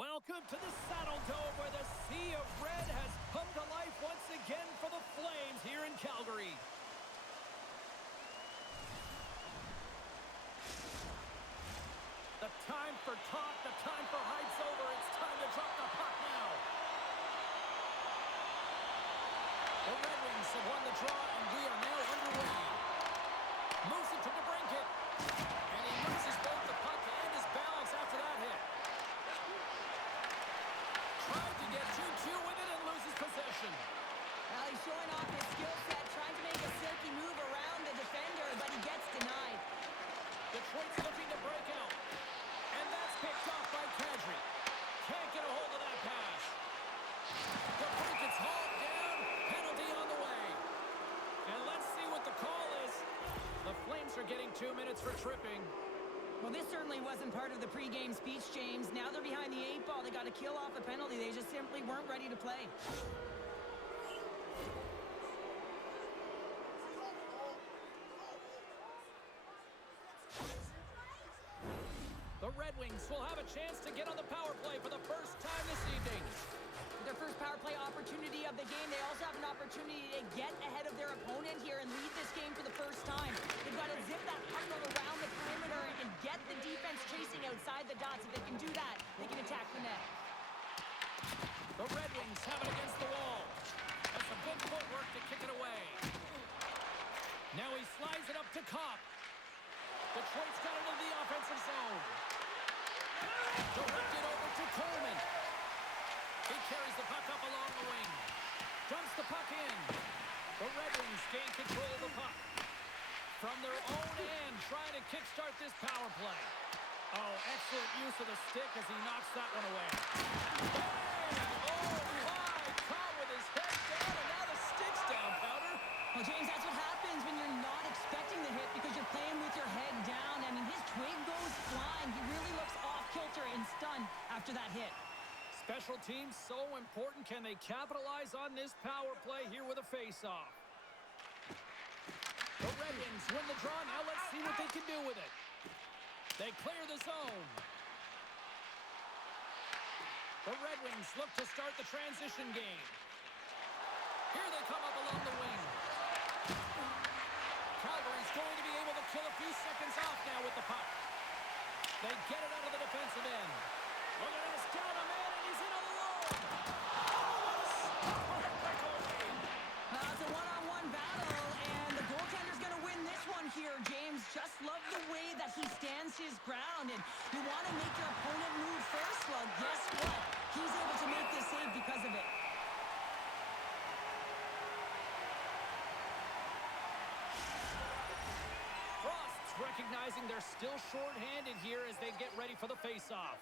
Welcome to the Saddle Dome, where the Sea of Red has come to life once again for the Flames here in Calgary. The time for talk, the time for hype's over. It's time to drop the puck now. The Red Wings have won the draw, and we are now underway. Moves it to DeBrincat, and he loses both the puck and his balance after that hit. Tried to get 2-2 with it and loses possession. Well, he's showing off his skill set, trying to make a silky move around the defender, but he gets denied. Detroit's looking to break out. And that's picked off by Kadri. Can't get a hold of that pass. DeBrincat's hauled down. Penalty on the way. And let's see what the call is. The Flames are getting 2 minutes for tripping. Well, this certainly wasn't part of the pregame speech, James. Now they're behind the 8 ball. They got to kill off a penalty. They just simply weren't ready to play. The Red Wings will have a chance to get on the power play for the first time this evening. Their first power play opportunity of the game. They also have an opportunity to get ahead of their opponent here and lead this game for the first time. They've got to zip that puck around the perimeter and get the defense chasing outside the dots. If they can do that, they can attack the net. The Red Wings have it against the wall. That's some good footwork to kick it away. Now he slides it up to Kopp. Detroit's got it into the offensive zone. Directed over to Coleman. He carries the puck up along the wing. Dumps the puck in. The Red Wings gain control of the puck. From their own end, trying to kickstart this power play. Oh, excellent use of the stick as he knocks that one away. Bang! Oh, my! Caught with his head down, and now the stick's down, Powder. Well, James, that's what happens when you're not expecting the hit because you're playing with your head down. I mean, his twig goes flying. He really looks off-kilter and stunned after that hit. Special teams so important. Can they capitalize on this power play here with a face-off? The Red Wings win the draw. Now let's see what they can do with it. They clear the zone. The Red Wings look to start the transition game. Here they come up along the wing. Calgary's going to be able to kill a few seconds off now with the puck. They get it out of the defensive end. Look at this, down a man, and he's in alone. Oh, what a smart breakaway. Now it's a one-on-one battle, and the goaltender's going to win this one here, James. Just love the way that he stands his ground, and you want to make your opponent move first. Well, guess what? He's able to make this save because of it. Frost's recognizing they're still short-handed here as they get ready for the face-off.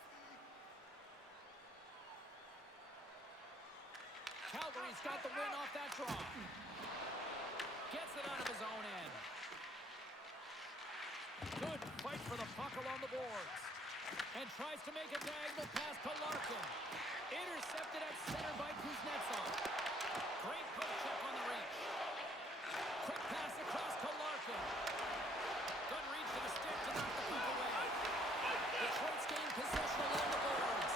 Calgary's got the win off that draw. Gets it out of his own end. Good fight for the puck along the boards. And tries to make a diagonal pass to Larkin. Intercepted at center by Kuznetsov. Great poke check on the reach. Quick pass across to Larkin. Good reach to the stick to knock the puck away. Detroit's gained possession along the boards.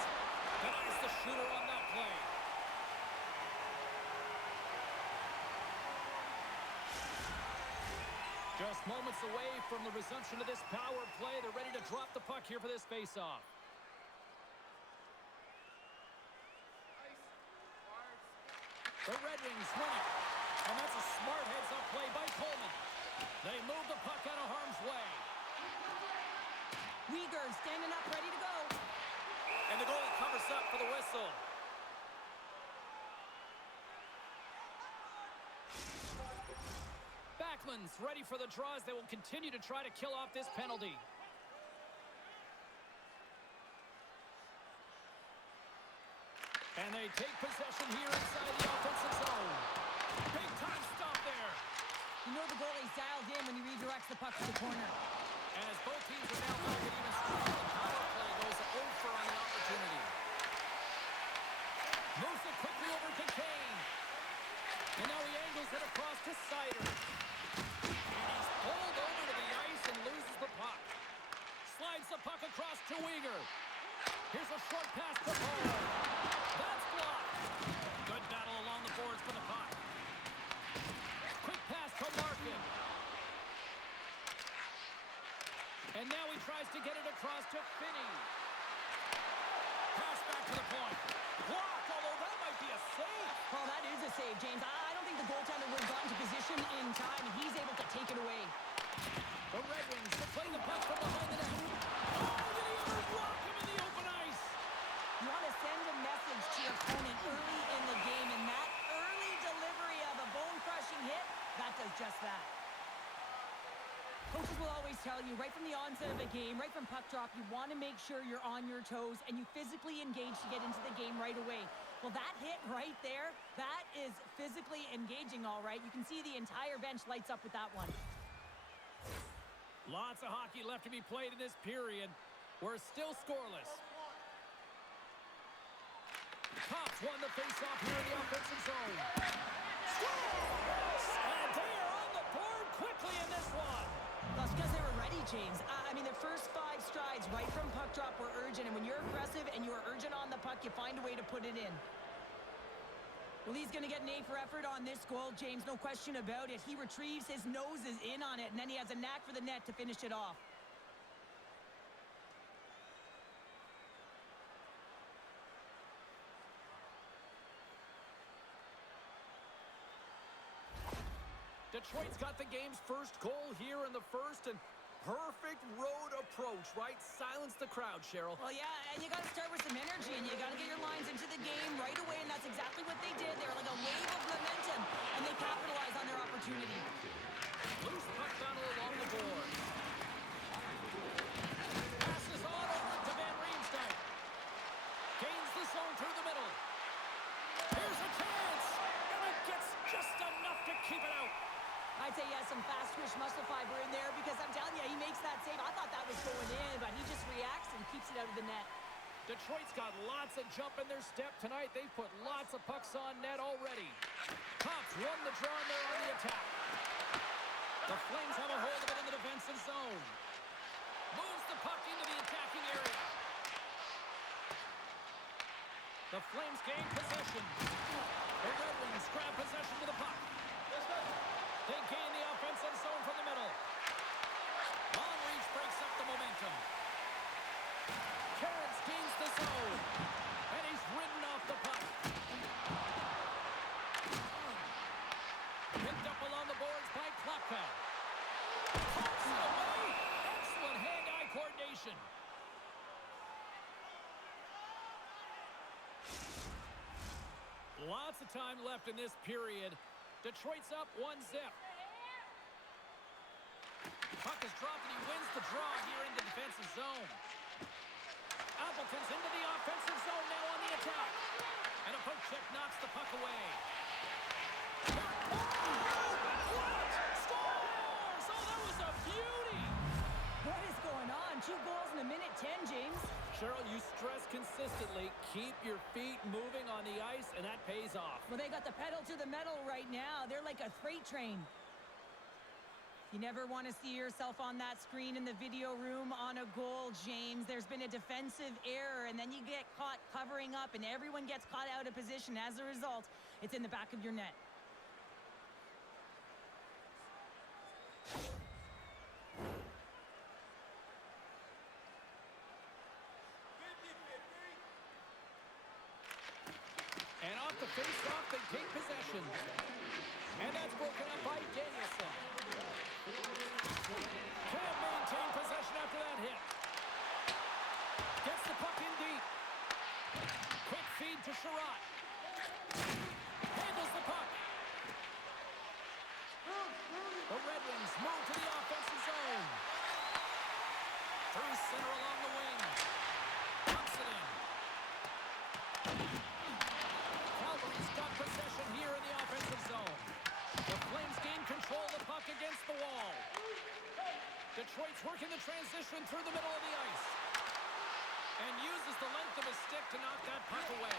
Denies the shooter on that play. Just moments away from the resumption of this power play. They're ready to drop the puck here for this face-off. The Red Wings win it. And that's a smart heads-up play by Coleman. They move the puck out of harm's way. Weegar standing up, ready to go. And the goalie covers up for the whistle. Backlund's ready for the draws. They will continue to try to kill off this penalty. And they take possession here inside the offensive zone. Big time stop there. You know the goalie's dialed in when he redirects the puck to the corner. And as both teams are now back at even strength, the power play goes over on the opportunity. Moves it quickly over to Kane. And now he angles it across to Sider. And he's pulled over to the ice and loses the puck. Slides the puck across to Weegar. Here's a short pass to Paul. That's blocked. Good battle along the boards for the puck. Quick pass to Larkin. And now he tries to get it across to Finney. Pass back to the point. Blocked, although that might be a save. Well, that is a save, James. I don't think the goaltender would have gotten to position in time, and he's able to take it away. The Red Wings to play the puck from behind the net. Oh, did he ever block him in the open ice? You want to send a message to your opponent early in the game, and that early delivery of a bone-crushing hit, that does just that. Coaches will always tell you, right from the onset of a game, right from puck drop, you want to make sure you're on your toes and you physically engage to get into the game right away. Well, that hit right there, that is physically engaging, all right. You can see the entire bench lights up with that one. Lots of hockey left to be played in this period. We're still scoreless. Cops won the faceoff here in the offensive zone. Scores! And they are on the board quickly in this one. That's because they were ready, James. I mean, the first 5 strides right from puck drop were urgent, and when you're aggressive and you're urgent on the puck, you find a way to put it in. Well, he's going to get an A for effort on this goal, James, no question about it. He retrieves, his nose is in on it, and then he has a knack for the net to finish it off. Detroit's got the game's first goal here in the first, and perfect road approach, right? Silence the crowd, Cheryl. Well, yeah, and you got to start with some energy, and you got to get your lines into the game right away, and that's exactly what they did. They were like a wave of momentum, and they capitalized on their opportunity. Loose puck battle along the board. Passes on over to Van Riemsdyk. Gains the zone through the middle. Here's a chance, and it gets just enough to keep it out. I'd say he has some fast twitch muscle fiber in there because I'm telling you, he makes that save. I thought that was going in, but he just reacts and keeps it out of the net. Detroit's got lots of jump in their step tonight. They've put lots of pucks on net already. Cops won the draw and they're on the attack. The Flames have a hold of it in the defensive zone. Moves the puck into the attacking area. The Flames gain possession. The Red Wings grab possession to the puck. They gain the offensive zone from the middle. Long reach breaks up the momentum. Carrots gains the zone. And he's ridden off the puck. Picked up along the boards by Klapka. Pulls it away. Excellent hand-eye coordination. Lots of time left in this period. Detroit's up 1-0. Puck is dropped and he wins the draw here in the defensive zone. Appleton's into the offensive zone now on the attack. And a poke check knocks the puck away. What? Scores! Oh, that was a beauty! What is going on? 2 goals in a minute 10, James. Cheryl, you stress consistently, keep your feet moving on the ice, and that pays off. Well, they got the pedal to the metal right now. They're like a freight train. You never want to see yourself on that screen in the video room on a goal, James. There's been a defensive error, and then you get caught covering up, and everyone gets caught out of position. As a result, it's in the back of your net. And off the face-off, they take possession. And that's broken up by Danielson. Can't maintain possession after that hit. Gets the puck in deep. Quick feed to Sherratt. Handles the puck. The Red Wings move to the offensive zone. Through center along the wing. Pumps it in. Calgary's got possession here in the offensive zone. The Flames gain control of the puck against the wall. Detroit's working the transition through the middle of the ice. And uses the length of his stick to knock that puck away.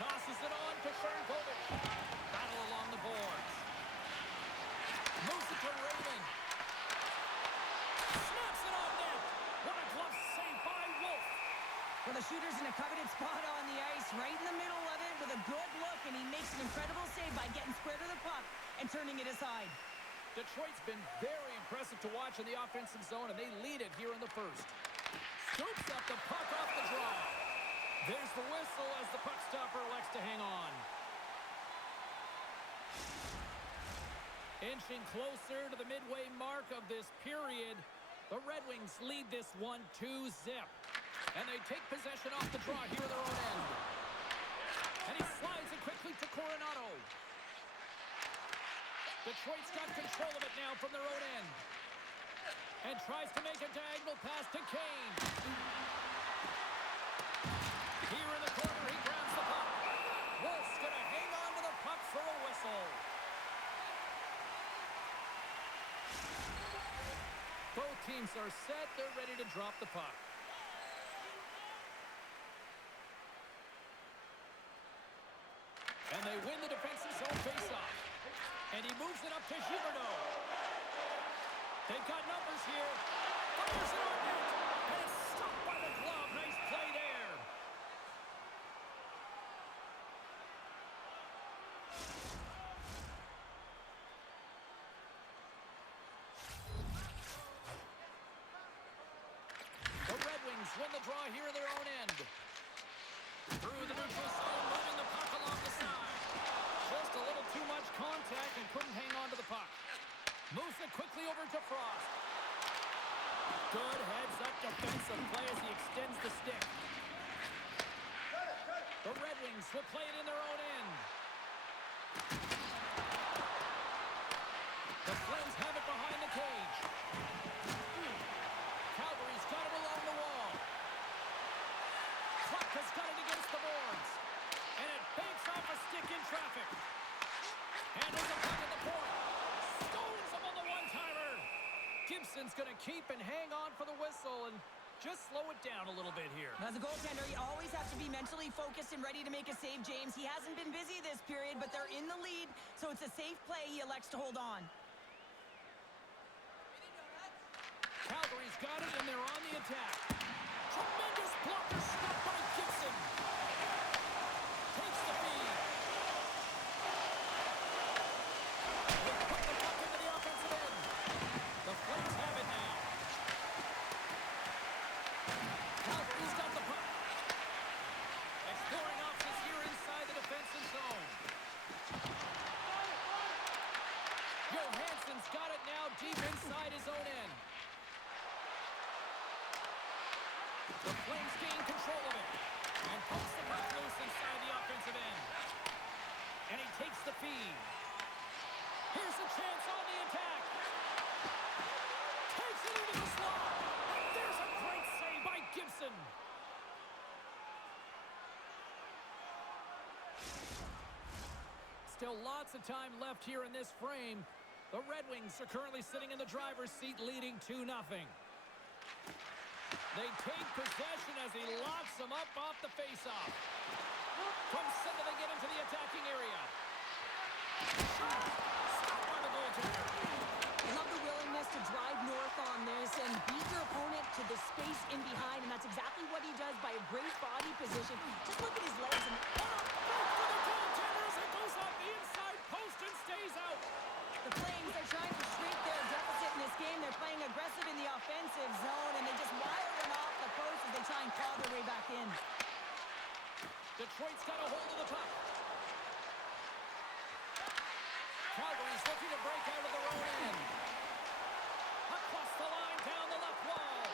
Tosses it on to Sharangovich. Battle along the boards. Moves it to Raven. Snaps it off net. What a glove save by Wolf. Well, The shooter's in a coveted spot on the ice, right in the middle of it with a good look, and he makes an incredible save by getting square to the puck and turning it aside. Detroit's been very impressive to watch in the offensive zone, and they lead it here in the first. Scoops up the puck off the draw. There's the whistle as the puck stopper elects to hang on. Inching closer to the midway mark of this period, the Red Wings lead this one 2-0. And they take possession off the draw here at their own end. And he slides it quickly to Coronado. Detroit's got control of it now from their own end. And tries to make a diagonal pass to Kane. Here in the corner, he grabs the puck. Wolf's going to hang on to the puck for a whistle. Both teams are set. They're ready to drop the puck. And they win the defensive zone faceoff. And he moves it up to Huberdeau. They've got numbers here. Fires it on net. And it's stopped by the glove. Nice play there. The Red Wings win the draw here at their own end. Through the neutral zone, moving the puck along the side. Just a little too much contact and couldn't hang on to the puck. Moves it quickly over to Frost. Good heads-up defensive play as he extends the stick. The Red Wings will play it in their own end. The Flames have it behind the cage. Calgary's got it along the wall. Puck has got it against the boards. And it banks off a stick in traffic. Handles the puck at the point. Stones him on the one-timer. Gibson's going to keep and hang on for the whistle and just slow it down a little bit here. As a goaltender, you always have to be mentally focused and ready to make a save, James. He hasn't been busy this period, but they're in the lead, so it's a safe play. He elects to hold on. Calgary's got it, and they're on the attack. Tremendous blocker stop by Gibson. Takes the feed. They put the puck into the offensive end. The Flames have it now. Calgary's got the puck. Exploring options here inside the defensive zone. Johansson's got it now deep inside his own end. The Flames gain control of it and pokes the puck loose inside the offensive end. And he takes the feed. Here's a chance on the attack. Takes it into the slot. And there's a great save by Gibson. Still lots of time left here in this frame. The Red Wings are currently sitting in the driver's seat leading 2-0. They take possession as he locks them up off the faceoff. From center, they get into the attacking area. Stopped by the goaltender. I love the willingness to drive north on this and beat your opponent to the space in behind, and that's exactly what he does by a great body position. Just look at his legs and For the goaltender as it goes off the inside post and stays out. the Flames are trying to shrink their deficit in this game. They're playing aggressive in the offensive zone, and they just wire them off the post as they try and claw their way back in. Detroit's got a hold of the puck. Calgary's looking to break out of their own end. Across the line, down the left wall.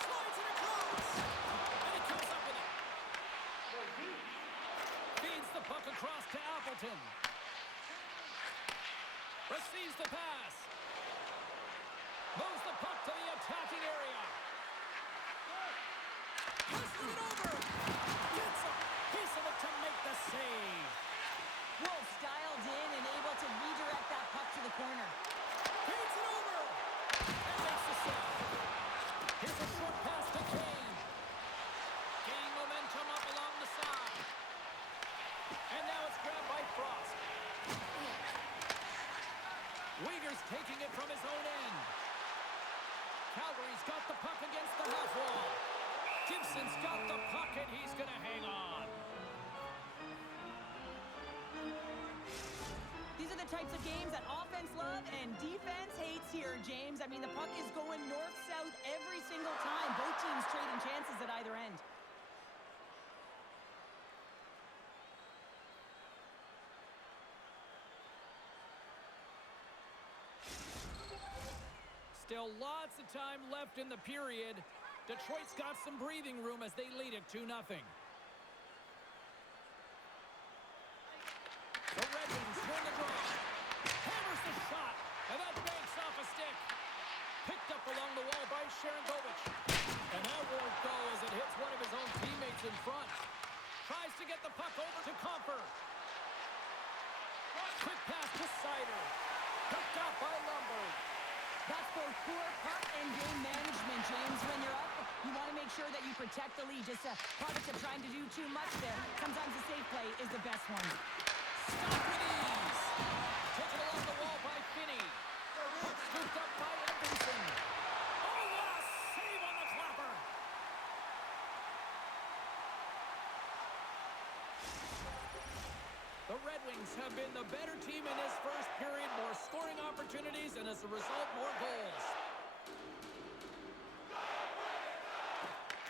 Slides it across. And he comes up with it. Feeds the puck across to Appleton. Receives the pass. Moves the puck to the attacking area. Pushes it over. Gets a piece of it to make the save. Wolf's dialed in and able to redirect that puck to the corner. Feeds it over. And makes the save. Here's a short pass to Kane. Gaining momentum up along the side. And now it's grabbed by Frost. Weegar's taking it from his own end. Calgary's got the puck against the half wall. Gibson's got the puck. and he's going to hang on. These are the types of games that offense love and defense hates here, James. I mean, the puck is going north-south every single time. Both teams trading chances at either end. Still lots of time left in the period. Detroit's got some breathing room as they lead it 2-0. The Red Wings win the draw. Hammers the shot, and that banks off a stick. Picked up along the wall by Sharangovich. And that won't go as it hits one of his own teammates in front. Tries to get the puck over to Comfer. Quick pass to Sider. Picked up by Lumberg. That's both poor puck and game management, James. When you're up, you want to make sure that you protect the lead. Just a product of trying to do too much there. Sometimes a safe play is the best one. Stop with ease. Taken along the wall by Finney. Puck scooped up by Edmondson. Oh, what a save on the clapper. The Red Wings have been the better team in this first period. More scoring opportunities, and as a result, more goals.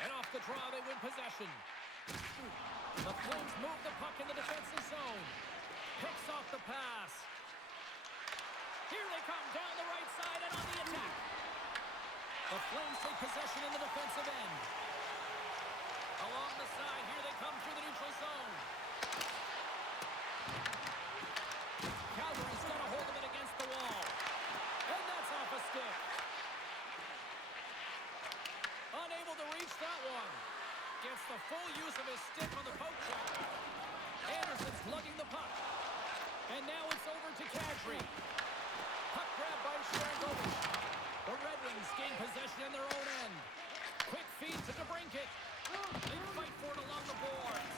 And off the draw, they win possession. The Flames move the puck in the defensive zone. Picks off the pass. Here they come down the right side and on the attack. The Flames take possession in the defensive end. Along the side, here they come through the neutral zone. Calgary's got a hold of it against the wall. And that's off a stick. Unable to reach that one. Gets the full use of his stick on the poke check. Anderson's lugging the puck. And now it's over to Kadri. Puck grab by Sharangovich. The Red Wings gain possession in their own end. Quick feed to DeBrincat. They fight for it along the boards.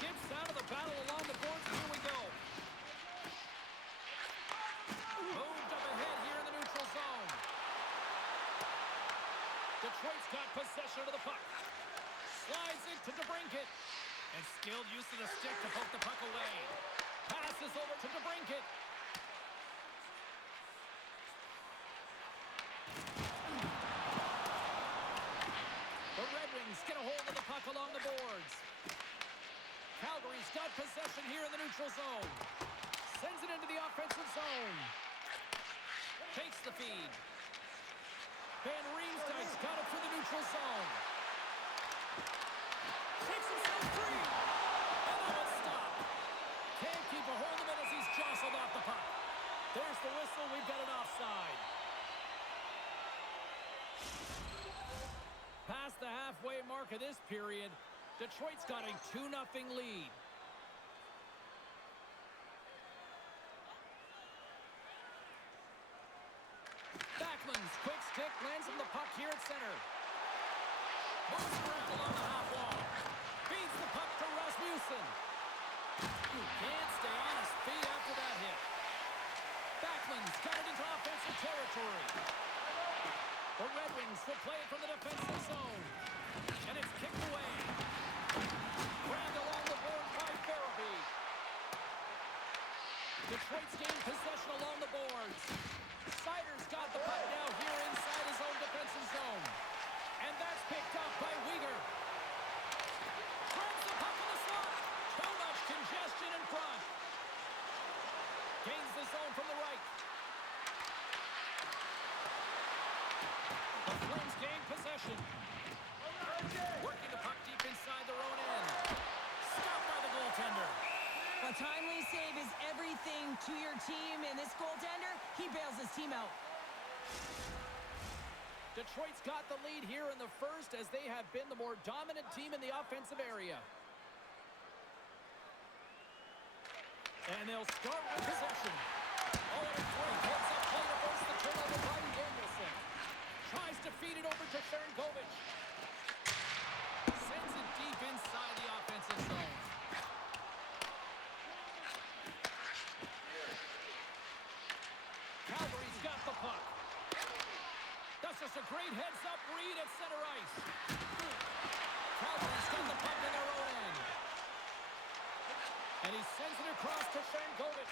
Skips out of the battle along the boards. Here we go. Moved up ahead here in the neutral zone. Detroit's got possession of the puck. Slides it to DeBrincat. And skilled use of the stick to poke the puck away. Passes over to DeBrincat. The Red Wings get a hold of the puck along the boards. Calgary's got possession here in the neutral zone. Sends it into the offensive zone. Takes the feed. Van Riemsdyk's got it through the neutral zone. Takes himself free. And that one's stopped. Can't keep a hold of it as he's jostled off the puck. There's the whistle. We've got an offside. Past the halfway mark of this period, Detroit's got a 2-0 lead. Backlund's quick stick lands him the puck here at center. Moves around along the half wall. Feeds the puck to Rasmussen. Can't stay on his feet after that hit. Backlund's got it into offensive territory. The Red Wings will play it from the defensive zone. And it's kicked away. Grabbed along the board by Farabee. Detroit's gained possession along the boards. Sider's got the puck now here inside his own defensive zone. And that's picked up by Weegar. Throws the puck in the slot. Too much congestion in front. Gains the zone from the right. The Flames gain possession. Working the puck deep inside their own end. Stopped by the goaltender. A timely save is everything to your team, and this goaltender, he bails his team out. Detroit's got the lead here in the first as they have been the more dominant team in the offensive area. And they'll start with possession. Oh, and a great heads-up play to force the turnover by Danielson. Tries to feed it over to Sharangovich. Sends it deep inside the offensive zone. Calgary's got the puck. That's just a great heads-up read at center ice. Calgary's got the across to Shankovic.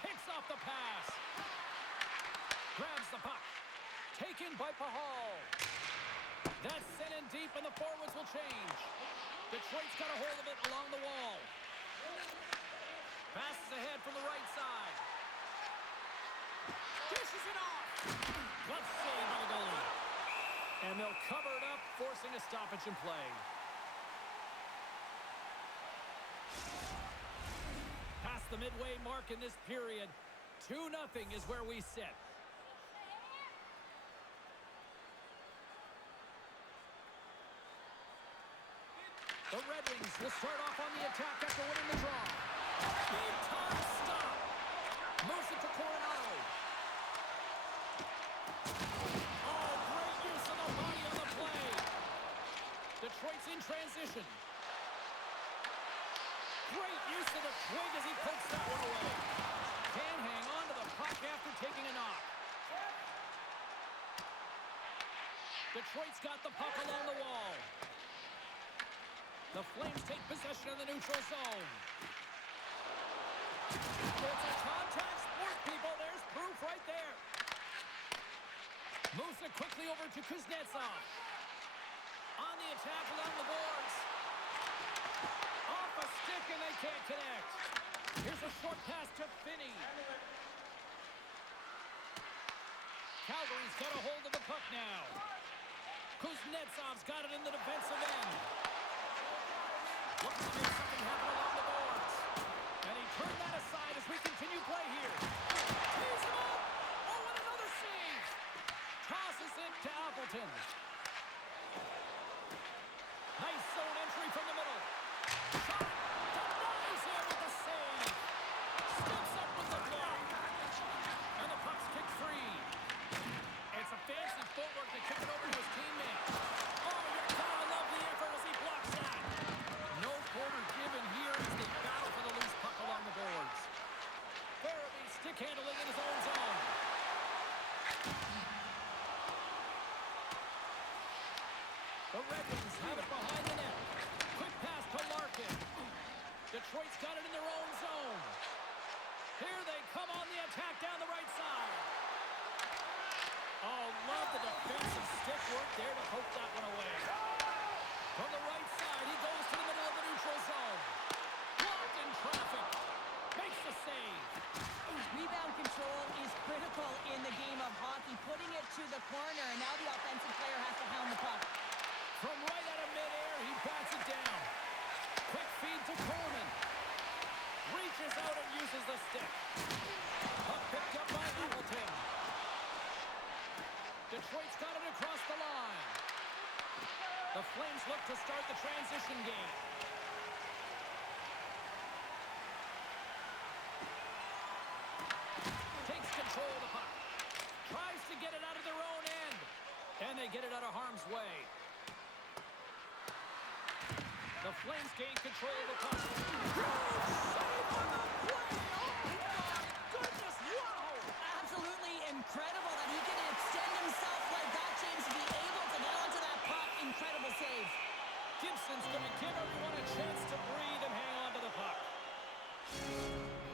Picks off the pass. Grabs the puck. Taken by Pahal. That's sent in deep, and the forwards will change. Detroit's got a hold of it along the wall. Passes ahead from the right side. Dishes it off. Glove save by the goalie. And they'll cover it up, forcing a stoppage in play. Past the midway mark in this period, 2-0 is where we sit. The Red Wings will start off on the attack after winning the draw. Big time stop. Moves it to Coronado. Oh, great use of the body on the play. Detroit's in transition. Great use of the twig as he pokes that one away. Can hang on to the puck after taking a knock. Detroit's got the puck along the wall. The Flames take possession of the neutral zone. It's a contact sport, people. There's proof right there. Moves it quickly over to Kuznetsov. On the attack along the boards. Off a stick, and they can't connect. Here's a short pass to Finney. Calgary's got a hold of the puck now. Kuznetsov's got it in the defensive end. Looks to make something happen along the boards. And he turned that aside as we continue play here. Tees him up. Oh, and another save. Tosses it to Appleton. Nice zone entry from the middle. Shot. Denies him with the save. Steps up with the block. And the puck's kicked free. It's a fancy footwork to kick it over to his teammate. Oh, you gotta love the effort as he blocks that. No quarter given here as they battle for the loose puck along the boards. Farabee stick handling in his own zone. The Red Wings have it behind the net. Quick pass to Larkin. Detroit's got it in their own zone. Here they come on the attack down the right side. Oh, love the defensive stick work there to poke that one away. From the right side, he goes to the middle of the neutral zone. Blocked in traffic. Makes the save. Rebound control is critical in the game of hockey. Putting it to the corner, and now the offensive player has to hound the puck. From right out of midair, he bats it down. Quick feed to Coleman. Reaches out and uses the stick. Puck picked up by Appleton. Detroit's got it across the line. The Flames look to start the transition game. Takes control of the puck. Tries to get it out of their own end. And they get it out of harm's way. The Flames gain control of the puck. Save on the play! Oh, my goodness, wow! Absolutely incredible that he can extend himself like that, James, to be able to get onto that puck. Incredible save. Gibson's going to give everyone a chance to breathe and hang on to the puck.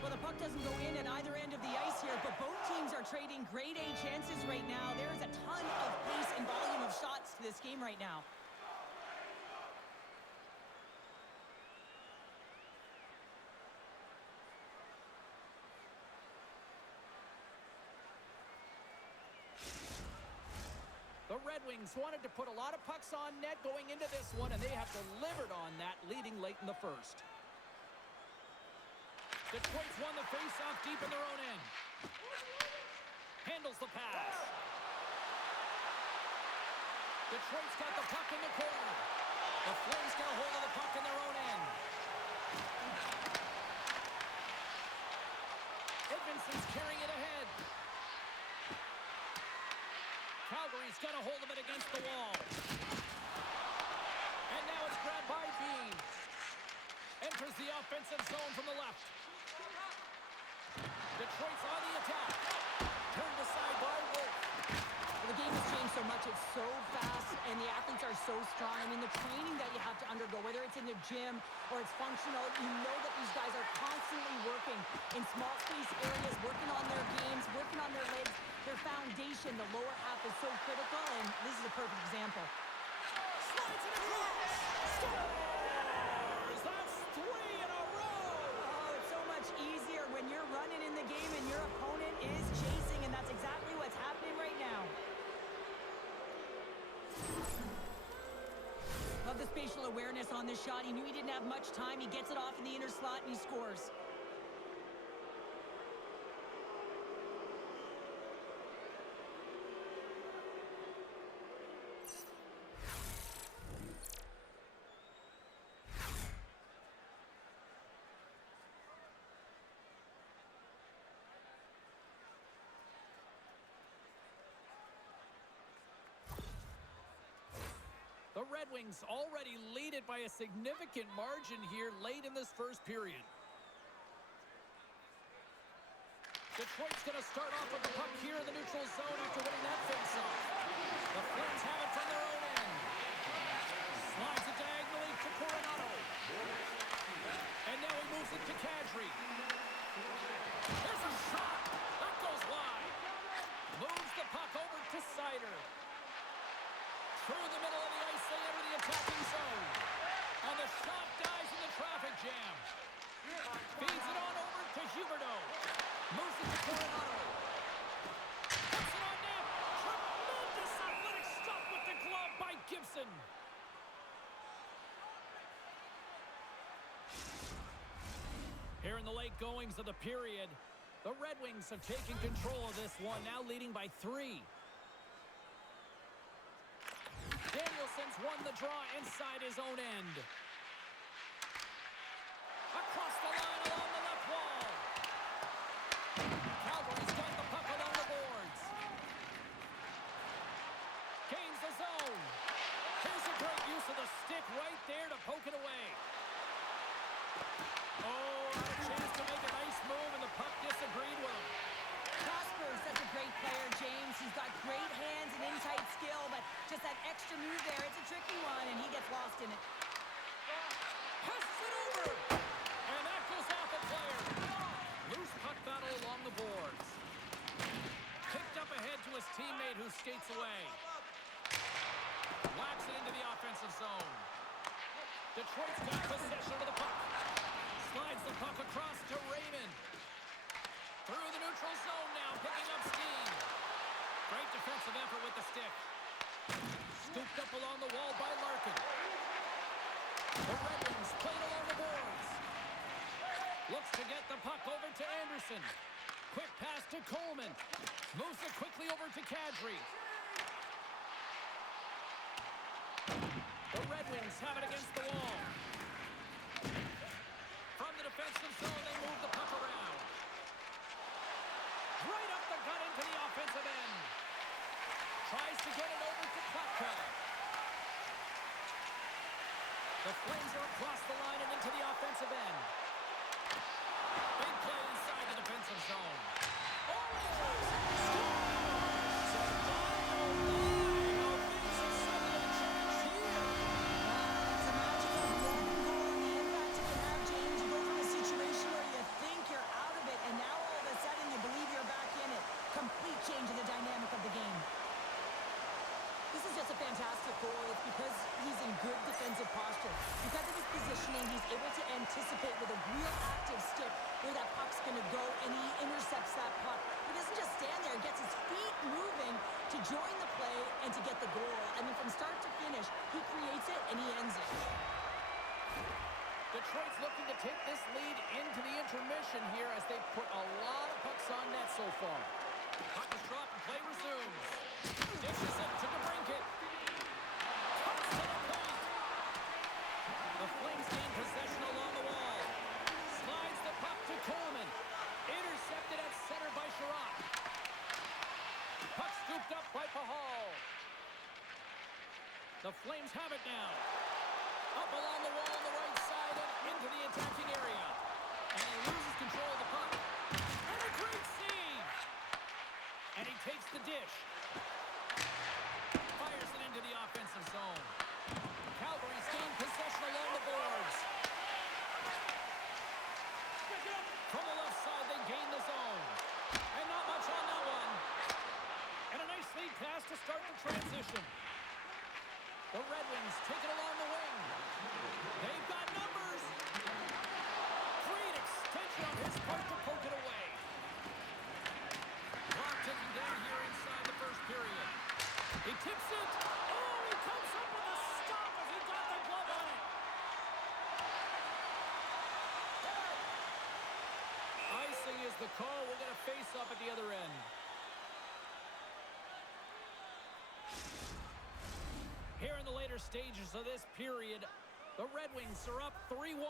Well, the puck doesn't go in at either end of the ice here, but both teams are trading grade A chances right now. There is a ton of pace and volume of shots to this game right now. The Red Wings wanted to put a lot of pucks on net going into this one, and they have delivered on that, leading late in the first. Detroit's won the face-off deep in their own end. Handles the pass. Detroit's got the puck in the corner. The Flames get a hold of the puck in their own end. Edmondson's carrying it ahead. Calgary's got a hold of it against the wall. And now it's grabbed by Bean. Enters the offensive zone from the left. Detroit's on the attack. Turned aside by Wolf. Well, the game has changed so much. It's so fast, and the athletes are so strong. I mean, the training that you have to undergo, whether it's in the gym or it's functional, you know that these guys are constantly working in small space areas, working on their games, working on their legs, their foundation. The lower half is so critical, and this is a perfect example. Slides it across. Scores! That's 3 in a row! Oh, it's so much easier when you're running in the game and your opponent is chasing, and that's exactly what's happening right now. Love the spatial awareness on this shot. He knew he didn't have much time. He gets it off in the inner slot, and he scores. The Red Wings already lead it by a significant margin here late in this first period. Detroit's going to start off with the puck here in the neutral zone after winning that face-off. The Flames have it from their own end. Slides it diagonally to Coronado. And now he moves it to Kadri. There's a shot. That goes wide. Moves the puck over to Seider. Through the middle of the ice, they enter the attacking zone. And the shot dies in the traffic jam. Feeds it on over to Huberdeau. Moves it to Coronado. Puts it on net. Tremendous athletic stop with the glove by Gibson. Here in the late goings of the period, the Red Wings have taken control of this one, now leading by 3. Danielson's won the draw inside his own end. Across the line along the left wall. Calgary's got the puck along the boards. Gains the zone. Here's a great use of the stick right there to poke it away. Oh, a chance to make a nice move, and the puck disagreed with him. Casper's such a great player, James. He's got great hands and in-tight skill, but just that extra move there, it's a tricky one, and he gets lost in it. Passes it over! And that goes off a player. Loose puck battle along the boards. Picked up ahead to his teammate who skates away. Whacks it into the offensive zone. Detroit's got possession of the puck. Slides the puck across to Raymond. Through the neutral zone now, picking up steam. Great defensive effort with the stick. Scooped up along the wall by Larkin. The Red Wings played along the boards. Looks to get the puck over to Anderson. Quick pass to Coleman. Moves it quickly over to Kadri. The Red Wings have it against the wall. From the defensive zone, they move the puck around. Right up the gut into the offensive end. Tries to get it over to Klatka. The Flames are across the line and into the offensive end. Big play inside the defensive zone. Fantastic goal. It's because he's in good defensive posture. Because of his positioning, he's able to anticipate with a real active stick where that puck's going to go, and he intercepts that puck. He doesn't just stand there. He gets his feet moving to join the play and to get the goal. I mean, from start to finish, he creates it and he ends it. Detroit's looking to take this lead into the intermission here as they put a lot of pucks on net so far. Puck is dropped and play resumes. Dishes it to DeBrincat. Cuts to the point. The Flames gain possession along the wall. Slides the puck to Coleman. Intercepted at center by Sherratt. Puck scooped up by Pahal. The Flames have it now. Up along the wall on the right side and into the attacking area. And he loses control of the puck. And a great save! And he takes the dish. into the offensive zone. Calgary's gained possession along the boards. From the left side, they gain the zone. And not much on that one. And a nice lead pass to start the transition. The Red Wings take it along the wing. They've got numbers. Great extension on his part to poke it away. Clock ticking down here inside the first period. He tips it. Oh, he comes up with a stop as he got the glove on it. Icing is the call. We'll get a face-off at the other end. Here in the later stages of this period, the Red Wings are up 3-1.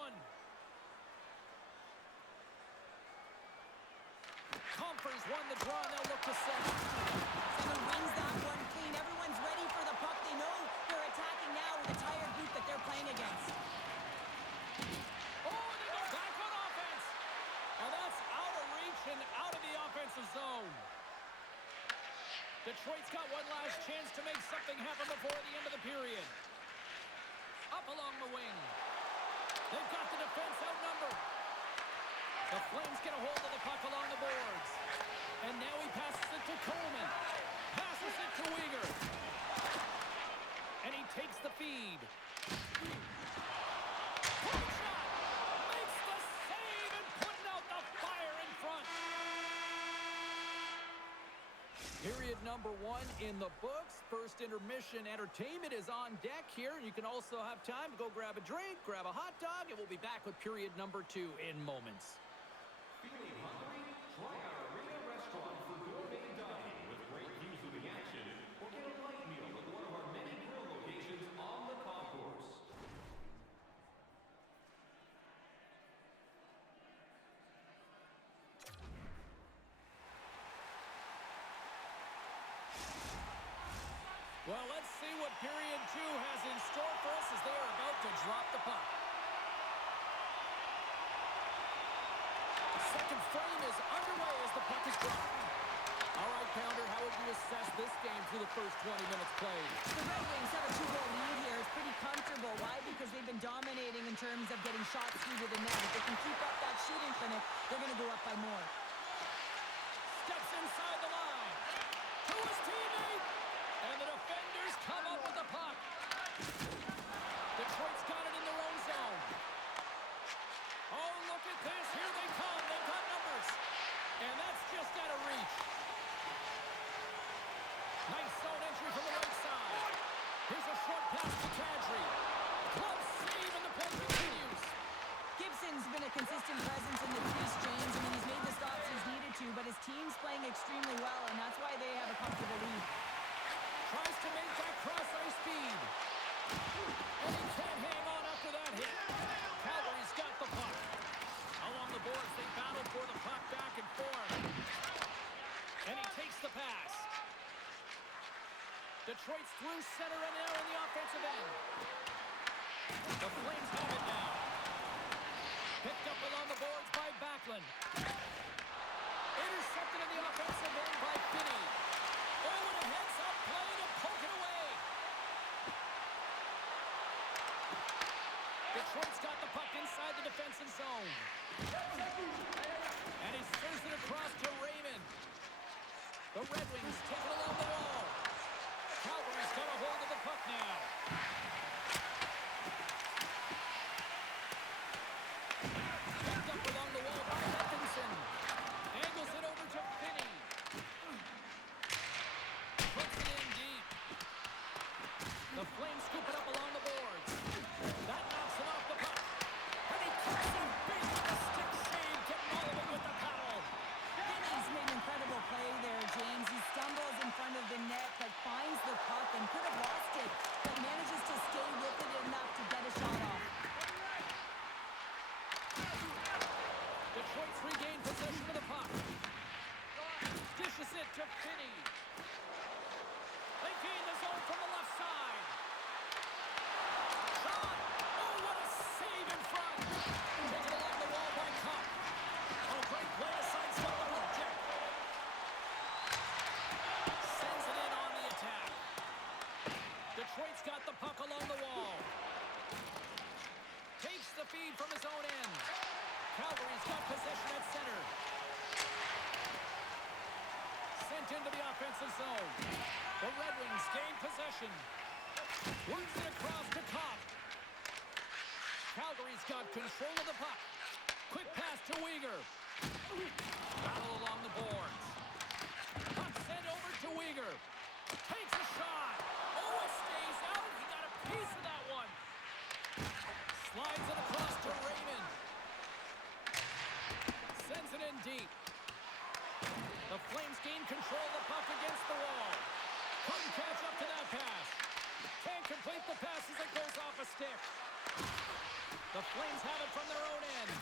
Compher's won the draw, and they'll look to set. Someone wins that one clean. Everyone's ready for the puck. They know they're attacking now with a tired group that they're playing against. Oh, and they go back on offense. And that's out of reach and out of the offensive zone. Detroit's got one last chance to make something happen before the end of the period. Up along the wing. They've got the defense outnumbered. The Flames get a hold of the puck along the boards. And now he passes it to Coleman. Passes it to Weegar. And he takes the feed. Point shot! Makes the save and putting out the fire in front. Period number 1 in the books. First intermission entertainment is on deck here. You can also have time to go grab a drink, grab a hot dog, and we'll be back with period number 2 in moments. Feeling hungry? Try our arena restaurant for gourmet dining with great views of the action, or get a light meal at one of our many grill locations on the concourse. Well, let's see what period 2 has in store for us as they are about to drop the puck. Second frame is underway as the puck is dropped. All right, Pounder, how would you assess this game through the first 20 minutes played? The Red Wings have a 2-goal lead here. It's pretty comfortable. Why? Because they've been dominating in terms of getting shots through to the net. If they can keep up that shooting clinic, they're going to go up by more. Steps inside the line. To his teammate. And the defenders come up with the puck. Detroit's got it in their own zone. Oh, look at this. Here they come. They've got numbers. And that's just out of reach. Nice zone entry from the right side. Here's a short pass to Kadri. Glove save, and the play continues. Gibson's been a consistent presence in the crease, James. I mean, he's made the stops he's needed to, but his team's playing extremely well, and that's why they have a comfortable lead. Tries to make that cross-ice speed. And he can't hang on after that hit. Calgary's got the puck. Along the boards, they battle for the puck back and forth. And he takes the pass. Detroit's through center and now in the offensive end. The Flames have it now. Picked up along the boards by Backlund. Intercepted in the offensive end by Finney. Oh, and a heads-up play to poke it away. Detroit's got the puck inside the defensive zone. And he serves it across to Raymond. The Red Wings take it along the wall. Calgary's got a hold of the puck now. Picked up along the wall by Atkinson. Angles it over to Finney. Puts it in deep. The Flames scoop it up along the boards. That knocks him off the puck. And he cuts him big with a stick save, getting all of it with the paddle. Finney's made an incredible play there, James. He stumbles in front of the net, but finds the puck and could have lost it, but manages to into the offensive zone. The Red Wings gain possession. Works it across to Kopp. Calgary's got control of the puck. Quick pass to Weegar. Battle along the boards. Puck sent over to Weegar. Takes a shot. Oh, it stays out. He got a piece of that one. Slides it across to Raymond. Sends it in deep. The Flames gain control of the puck against the wall. Couldn't catch up to that pass. Can't complete the pass as it goes off a stick. The Flames have it from their own end.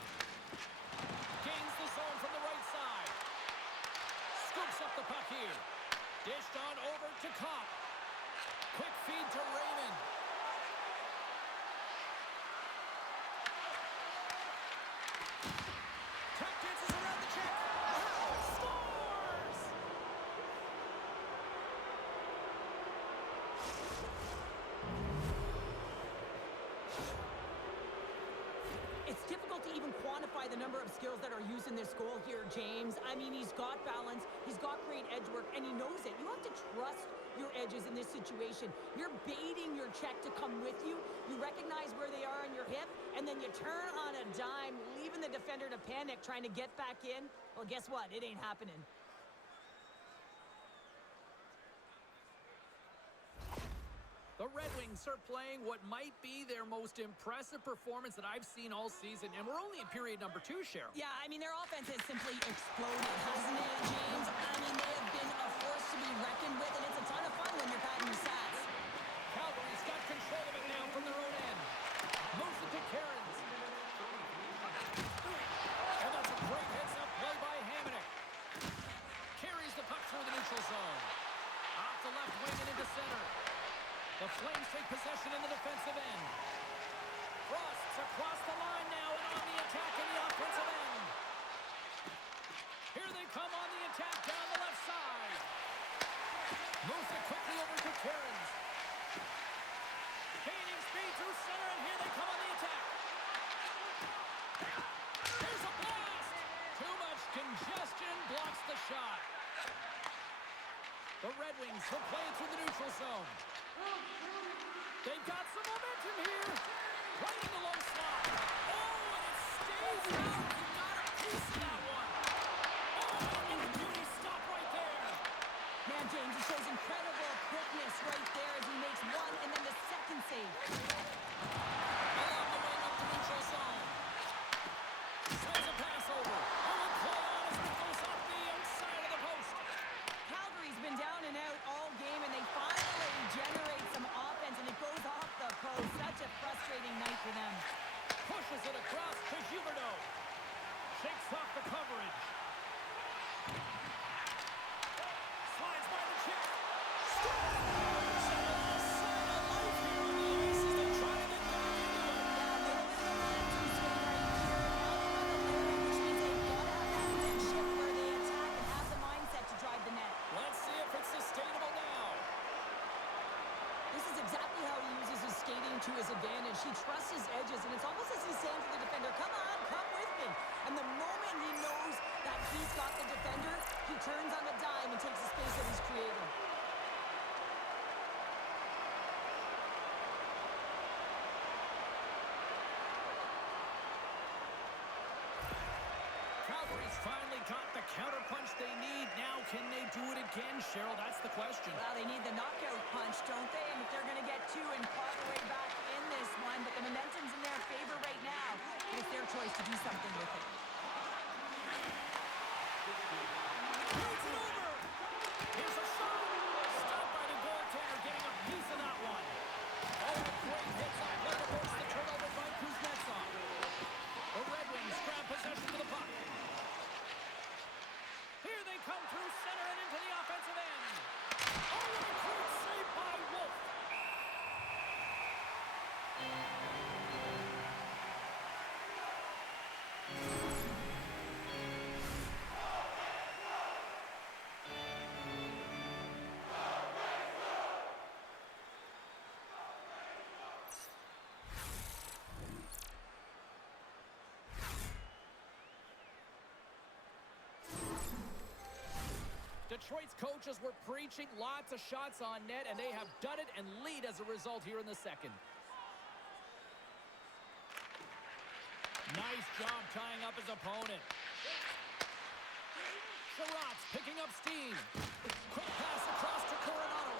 Gains the zone from the right side. Scoops up the puck here. Dished on over to Kopp. Quick feed to Raymond. Tap dances around the check. Scores! It's difficult to even quantify the number of skills that are used in this goal here, James. I mean, he's got balance, he's got great edge work, and he knows it. You have to trust your edges in this situation. You're baiting your check to come with you. You recognize where they are on your hip, and then you turn on a dime, leaving the defender to panic, trying to get back in. Well, guess what? It ain't happening. The Red Wings are playing what might be their most impressive performance that I've seen all season, and we're only in period number 2, Cheryl. Yeah, I mean, their offense has simply exploded, hasn't it, James? I mean, they have been a force to be reckoned with, and it's a ton of fun when you're batting your stats. Calgary's got control of it now from their own end. Moves it to Cairns. And that's a great heads-up play by Hamonic. Carries the puck through the neutral zone. Off the left wing and into center. The Flames take possession in the defensive end. Frost's across the line now and on the attack in the offensive end. Here they come on the attack down the left side. Moves it quickly over to Cairns. Gaining speed through center, and here they come on the attack. Here's a blast. Too much congestion blocks the shot. The Red Wings will play it through the neutral zone. They've got some momentum here. Right in the low slot. Oh, and it stays out. He got a piece of that one. Oh, and the beauty stop right there. Man, James, he shows incredible quickness right there as he makes one and then the second save. Along the wing up the neutral zone. Sends a pass over. Oh, a play on as it goes off the outside of the post. Calgary's been down and out all game, and they finally generate some offense, and it goes off the post. Such a frustrating night for them. Pushes it across to Huberdeau. Shakes off the coverage. Slides by the chip. Scores! Sign of life here on the ice as they try to get back into it. Yeah, they're in a momentum swing right here. Now they're on the line, which means they've got to have that quick shift where they attack and have the mindset to drive the net. Let's see if it's sustainable now. This is exactly how he uses his skating to his advantage. He trusts his edges, and it's almost as he's saying to the defender, come on, come with me. And the moment he knows that he's got the defender, he turns on the dime and takes the space that he's created. Calgary's finally got the counterpunch they need. Now, can they do it again, Cheryl? That's the question. Well, they need the knockout punch, don't they? And if they're going to get two and claw their way back in this one, but the momentum's in their favor right now, it's their choice to do something with it. Takes it over. Here's a shot. Stopped by the goaltender, getting a piece of that one. Oh, great hits up. Never forced the turnover by Kuznetsov. The Red Wings grab possession of the puck. Here they come through center and into the offensive end. Oh, what a great save by Wolf. Detroit's coaches were preaching lots of shots on net, and they have done it and lead as a result here in the second. Nice job tying up his opponent. Sherratt's picking up steam. Quick pass across to Coronado.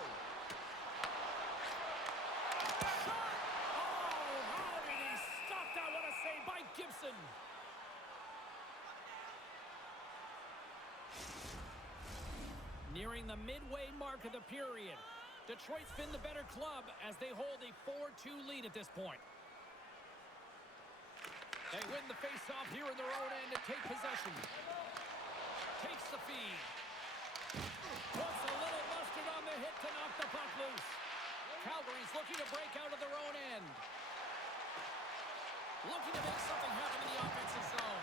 Shot! Oh, how did he stop that? What a save by Gibson. Nearing the midway mark of the period. Detroit's been the better club as they hold a 4-2 lead at this point. They win the face-off here in their own end and take possession. Takes the feed. Puts a little mustard on the hit to knock the puck loose. Calgary's looking to break out of their own end. Looking to make something happen in the offensive zone.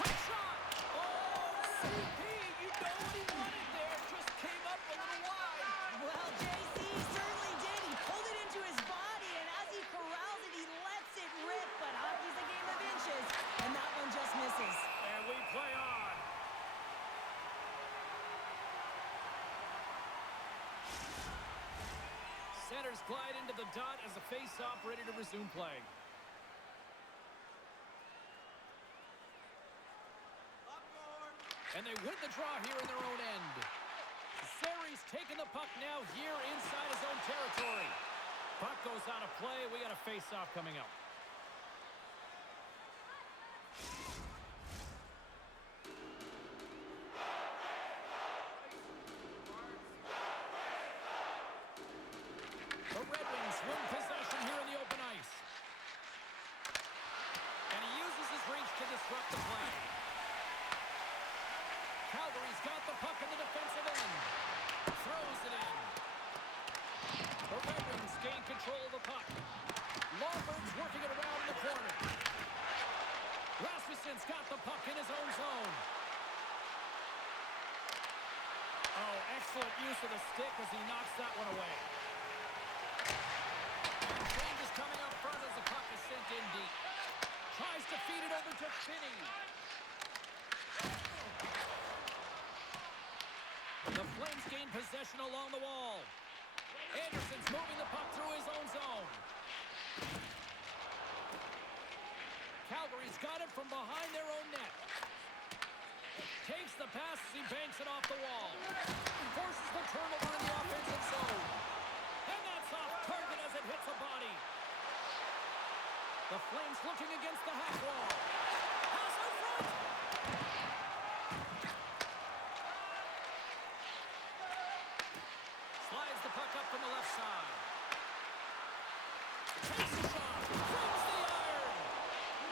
Quick shot! Oh, CP, you know what he wanted there. Just came up a little wide. Well, JC certainly did. He pulled it into his body, and as he corrals it, he lets it rip. But hockey's a game of inches, and that one just misses. And we play on. Centers glide into the dot as a face-off ready to resume play. And they win the draw here in their own end. Sari's taking the puck now here inside his own territory. Puck goes out of play. We got a face-off coming up. The Red Wings win possession here in the open ice. And he uses his reach to disrupt the play. Calgary's got the puck in the defensive end. Throws it in. The Red Wings gain control of the puck. Lawford's working it around in the corner. Rasmussen's got the puck in his own zone. Oh, excellent use of the stick as he knocks that one away. And change is coming up front as the puck is sent in deep. Tries to feed it over to Finney. The Flames gain possession along the wall. Anderson's moving the puck through his own zone. Calgary's got it from behind their own net. Takes the pass as he banks it off the wall. Forces the turnover in the offensive zone. And that's off target as it hits a body. The Flames looking against the half wall. Pass in front. Slides the puck up from the left side. Takes a shot. Brings the iron.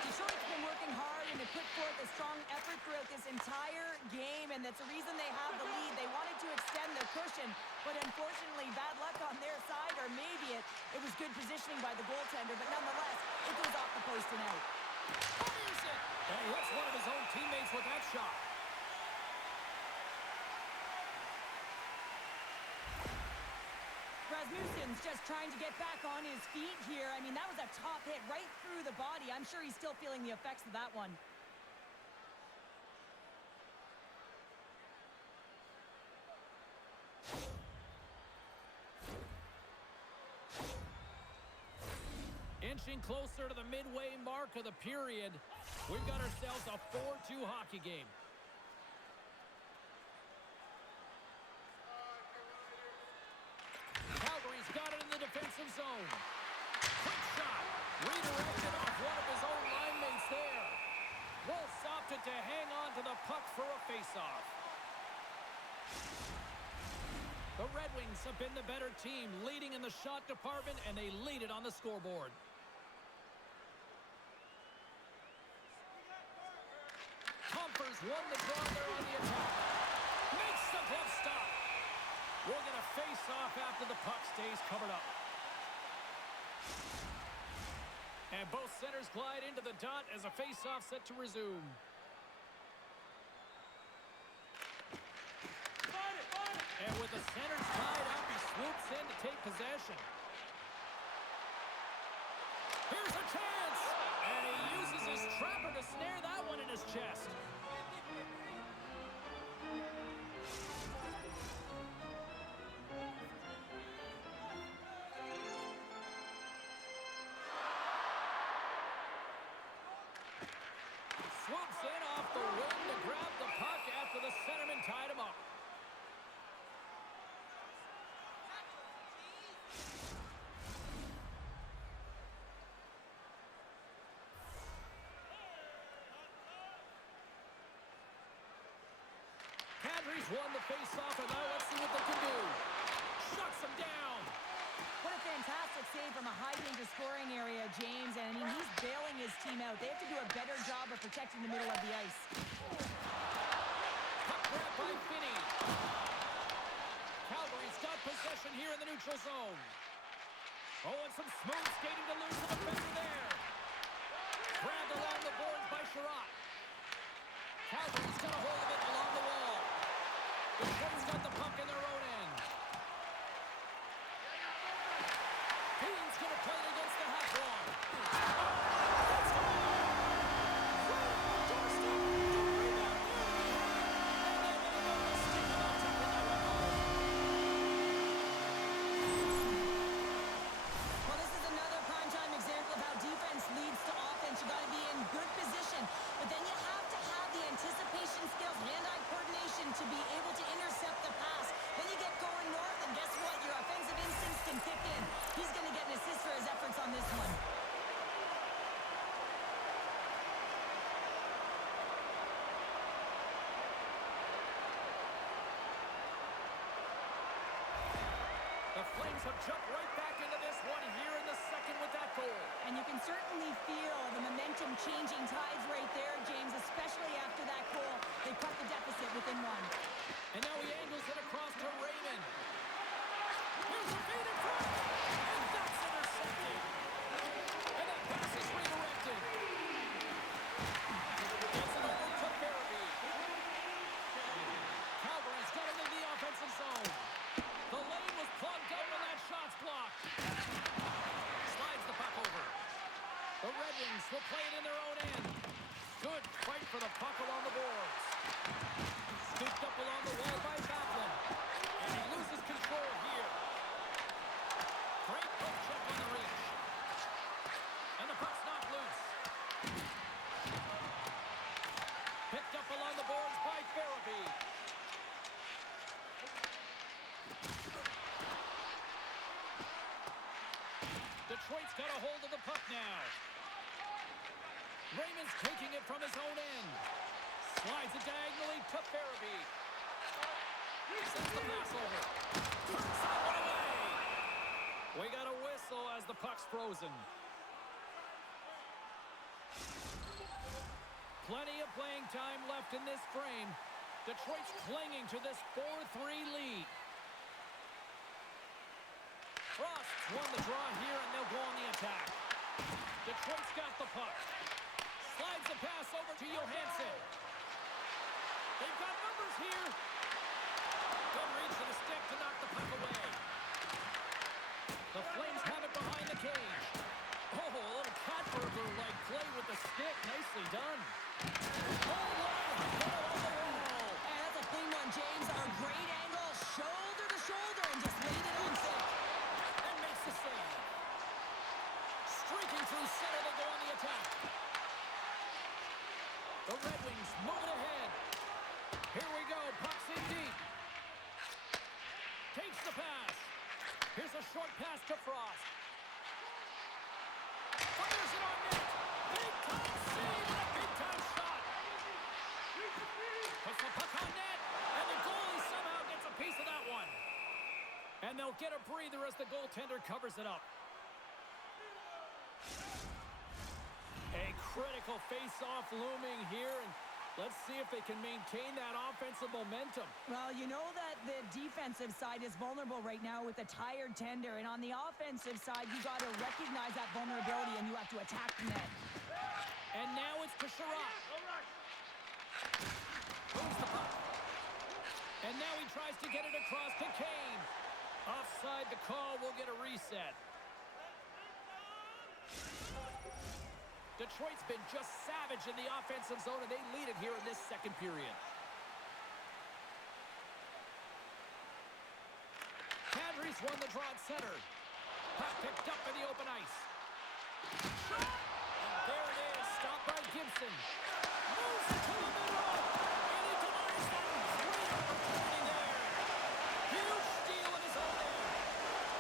Detroit's been working hard and to put forth a strong effort throughout this entire game, and that's the reason they have the lead. They wanted to extend their cushion, but unfortunately, bad luck on their side, or maybe it was good positioning by the goaltender, but nonetheless, it goes off the post and out. Fires it. And he hits one of his own teammates with that shot. Rasmussen's just trying to get back on his feet here. I mean, that was a top hit right through the body. I'm sure he's still feeling the effects of that one. Inching closer to the midway mark of the period, we've got ourselves a 4-2 hockey game. Calgary's got it in the defensive zone. Quick shot. Redirected off one of his own line mates there. Wolf's opted to hang on to the puck for a faceoff. The Red Wings have been the better team, leading in the shot department, and they lead it on the scoreboard. Comfers won the draw there on the attack. Makes the glove stop. We'll get a face-off after the puck stays covered up. And both centers glide into the dot as a face-off set to resume. And with the centers tied up, he swoops in to take possession. Here's a chance! And he uses his trapper to snare that one in his chest. Swoops in off the wing to grab the puck after the centerman tied him up. Cadry's won the face-off, and now let's see what they can do. Shuts him down. What a fantastic save from a high-danger scoring area, James. And, I mean, he's bailing his team out. They have to do a better job of protecting the middle of the ice. Puck grab by Finney. Calgary's got possession here in the neutral zone. Oh, and some smooth skating to lose the defender there. Grabbed along the boards by Sherratt. Calgary's got a hold of it along the wall. The Flames got the puck in their own end. Dean's going to play it against the half wall. Let's go! Right on the doorstep. The rebound nearly had. And they're going to go to stick him out to put that one home. Well, this is another primetime example of how defense leads to offense. You got to be in good position, but then you have to have the anticipation skills, hand-eye coordination to be able to intercept the pass. Then you get going north, and guess what? Your offensive instincts can kick in. He's going to get an assist for his efforts on this one. The Flames have jumped right back into this one here in the second with that goal. And you can certainly feel the momentum changing tides right there, James, especially after that goal. They cut the deficit within one. And now he angles it across to Raymond. Here's a feed in front. And that's intercepted. And that pass is redirected. Gets it over to Barabee. Calgary's got it in the offensive zone. The lane was plugged out and that shot's blocked. Slides the puck over. The Red Wings will play it in their own end. Good fight for the puck along the boards. Scooped up along the wall by Backlund. And he loses control here. Great poke check on the reach. And the puck's not loose. Picked up along the boards by Barabee. Detroit's got a hold of the puck now. Raymond's taking it from his own end. Slides it diagonally to Barabee. Sends the pass over. Turns that one away. We got a whistle as the puck's frozen. Plenty of playing time left in this frame. Detroit's clinging to this 4-3 lead. Frost's won the draw here, and they'll go on the attack. Detroit's got the puck. Slides the pass over to Johansson. They've got numbers here. Good reach to the stick to knock the puck away. The Flames have it behind the cage. Oh, a little cat burglar-like play with the stick. Nicely done. Oh, wow. Oh, And that's a clean one, James. A great angle, shoulder to shoulder, and just laid it on thick. And makes the save. Streaking through center, they go on the attack. The Red Wings moving ahead. Here we go, puck's in deep. Takes the pass. Here's a short pass to Frost. Fires it on net. Big time save and a big time shot. Puts the puck on net, and the goalie somehow gets a piece of that one. And they'll get a breather as the goaltender covers it up. A critical face-off looming here, and let's see if they can maintain that offensive momentum. Well, you know that the defensive side is vulnerable right now with a tired tender, and on the offensive side, you got to recognize that vulnerability, and you have to attack the net. And now it's to Sherratt. Moves the puck. And now he tries to get it across to Kane. Offside the call, will get a reset. Detroit's been just savage in the offensive zone, and they lead it here in this second period. Flames won the draw at center. Puck picked up in the open ice. Shot! And there it is, stopped by Gibson. Moves it to the middle! And he denies that great opportunity there. Huge steal in his own end.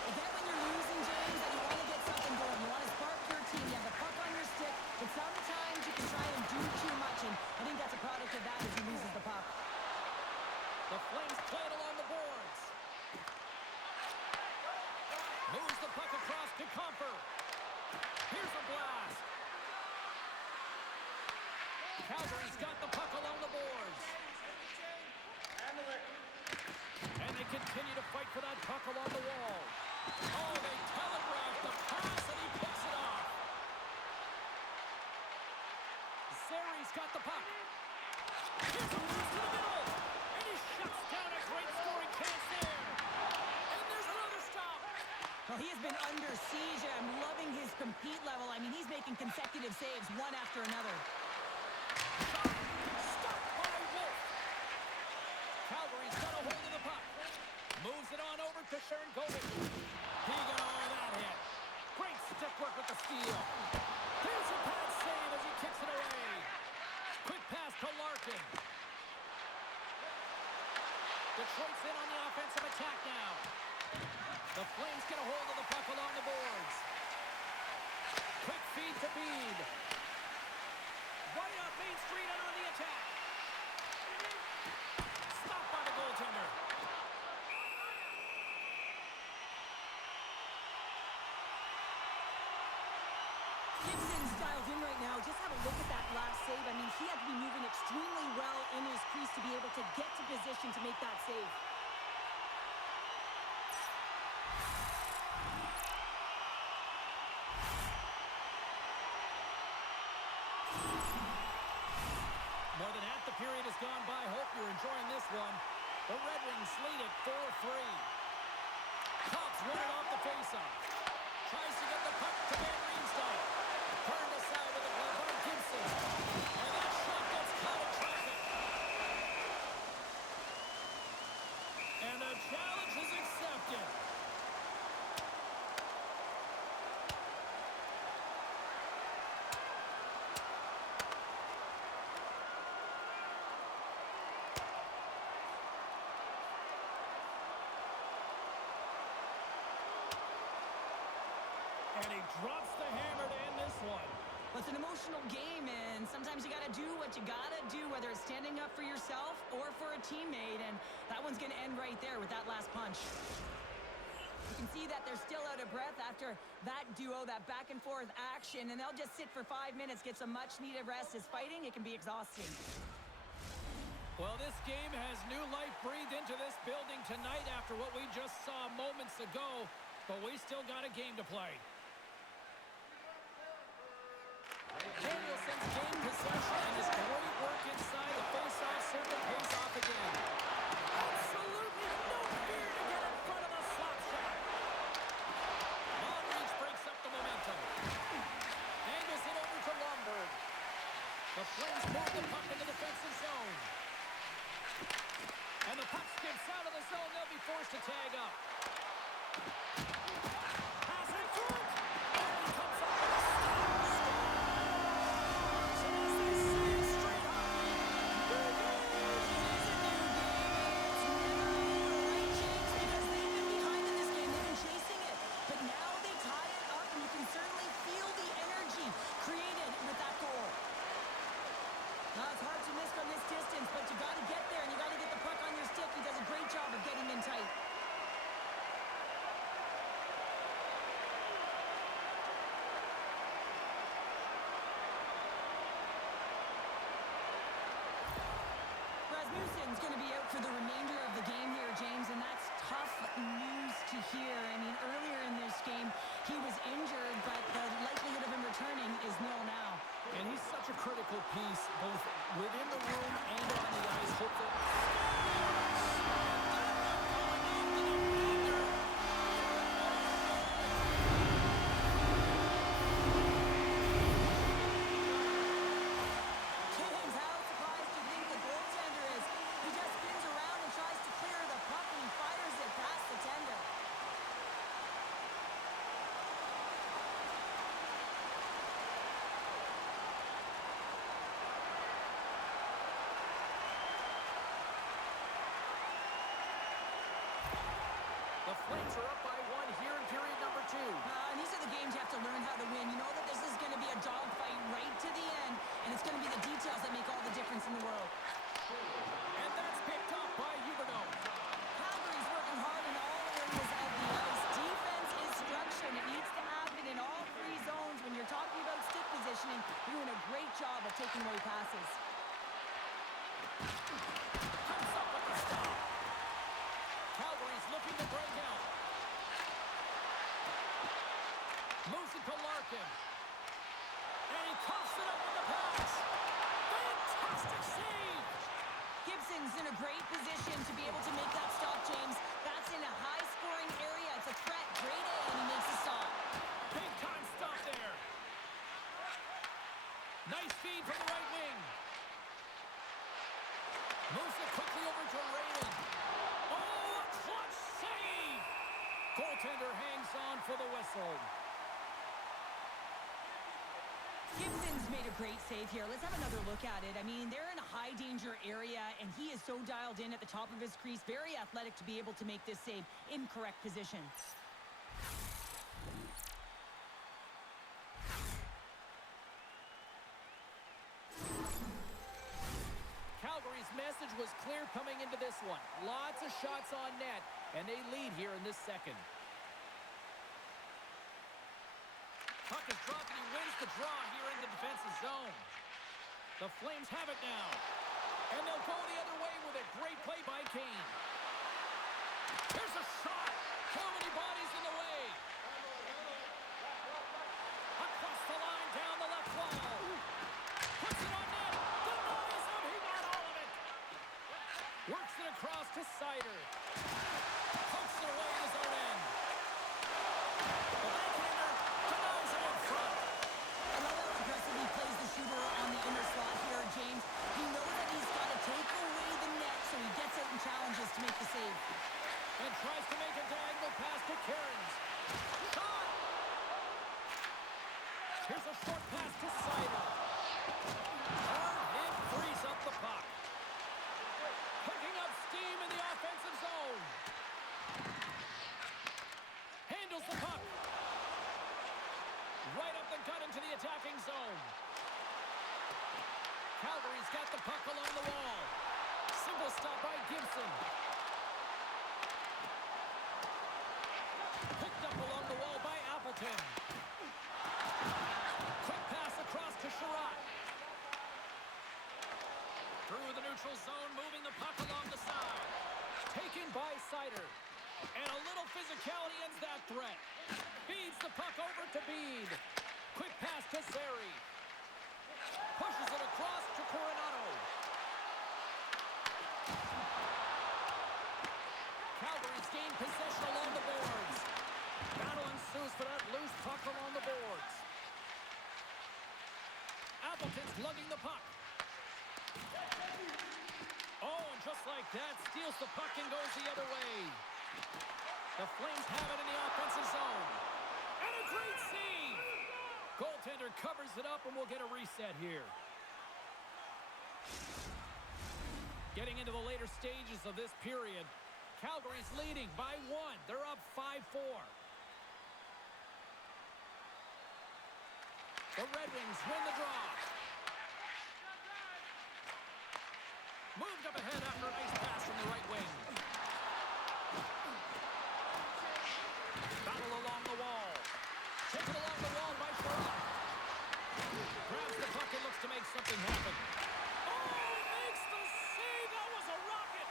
You get when you're losing, James, and you want to get something going. You want to spark your team. You have the puck on your stick, but sometimes you can try and do too much, and I think that's a product of that as he loses the puck. The Flames play it along the boards. Moves the puck across to Comfer. Here's a blast. Calgary's got the puck along the boards. And they continue to fight for that puck along the wall. Oh, they telegraph the pass, and he picks it off. Zeri's got the puck. Here's a pass to the middle. And he shuts down a great scoring chance there. And there's another stop. Well, he has been under siege. I'm loving his compete level. I mean, he's making consecutive saves, one after another. Stopped by Wolf. Calgary's got a hold of the puck. Moves it on over to Sharangovich. He got all that hit. Great stick work with the steal. Here's a pad save as he kicks it away. Quick pass to Larkin. Detroit's in on the offensive attack now. The Flames get a hold of the puck along the boards. Quick feed to Bede. Right up Main Street and on the attack. Stopped by the goaltender. Gibson's dialed in right now. Just have a look at that last save. I mean, he had to be moving extremely well in his crease to be able to get to position to make that save. More than half the period has gone by. Hope you're enjoying this one. The Red Wings lead it 4-3. Cops won it off the faceoff. Tries to get the puck to Van Riemsdyk. Turned aside with a glove by Gibson. And that shot gets caught in traffic. And the challenge is accepted. And he drops the hammer to end this one. Well, it's an emotional game, and sometimes you got to do what you got to do, whether it's standing up for yourself or for a teammate, and that one's going to end right there with that last punch. You can see that they're still out of breath after that duo, that back-and-forth action, and they'll just sit for 5 minutes, get some much-needed rest. As fighting, it can be exhausting. Well, this game has new life breathed into this building tonight after what we just saw moments ago, but we still got a game to play. Danielson's gained possession, and his great work inside the face-off circle pays off again. Absolutely no fear to get in front of the slap shot. Long reach breaks up the momentum. Angles it over to Lomberg. The Flames move the puck in the defensive zone. And the puck skips out of the zone. They'll be forced to tag up. Pass in front. And he comes up with a Rasmussen's going to be out for the remainder of the game here, James, and that's tough news to hear. I mean, earlier in this game, he was injured, but the likelihood of him returning is nil now. And he's such a critical piece, both within the room and on the ice. Hopefully. to learn how to win. You know that this is going to be a dogfight right to the end, and it's going to be the details that make all the difference in the world. And that's picked up by Huberdeau. Calgary's working hard in all areas of the ice. Defense is structure, and it needs to happen in all three zones. When you're talking about stick positioning, you're doing a great job of taking away passes. Comes up with the stop. Calgary's looking to break out. Moves it to Larkin. And he cuffs it up with the pass. Fantastic save. Gibson's in a great position to be able to make that stop, James. That's in a high-scoring area. It's a threat. Great A, and he makes the stop. Big time stop there. Nice feed from the right wing. Moves it quickly over to Raiden. Oh, a clutch save. Goaltender hangs on for the whistle. Gibson's made a great save here. Let's have another look at it. I mean, they're in a high-danger area, and he is so dialed in at the top of his crease. Very athletic to be able to make this save in correct position. Calgary's message was clear coming into this one. Lots of shots on net, and they lead here in this second. Puck is dropped, and he wins the draw here in the defensive zone. The Flames have it now. And they'll go the other way with it. Great play by Kane. Here's a shot. Too many bodies in the way. Across the line, down the left wall. Puts it on net. Denies him. He got all of it. Works it across to Sider. Pokes it away in his own end. The backhander denies him in front. I love how aggressive he plays the shooter on the inner slot here, James. He knows that he's got to take away the net, so he gets out and challenges to make the save. And tries to make a diagonal pass to Cairns. Shot! Here's a short pass to Sider. Hard hit frees up the puck. Picking up steam in the offensive zone. Handles the puck. Right up the gut into the attacking zone. Calgary's got the puck along the wall. Simple stop by Gibson. Picked up along the wall by Appleton. Quick pass across to Sherratt. Through the neutral zone, moving the puck along the side. Taken by Sider. And a little physicality ends that threat. Feeds the puck over to Bede. Quick pass to Zary. Pushes it across to Coronado. Calgary's gained possession along the boards. Battle ensues for that loose puck along the boards. Appleton's lugging the puck. Oh, and just like that, steals the puck and goes the other way. The Flames have it in the offensive zone. And a great save! Goaltender covers it up, and we'll get a reset here. Getting into the later stages of this period, Calgary's leading by 1. They're up 5-4. The Red Wings win the draw. Moved up ahead after a nice pass from the right wing. Battle along the wall. Taken along the wall by Sherratt. Grabs the puck and looks to make something happen. Oh, makes the save! That was a rocket!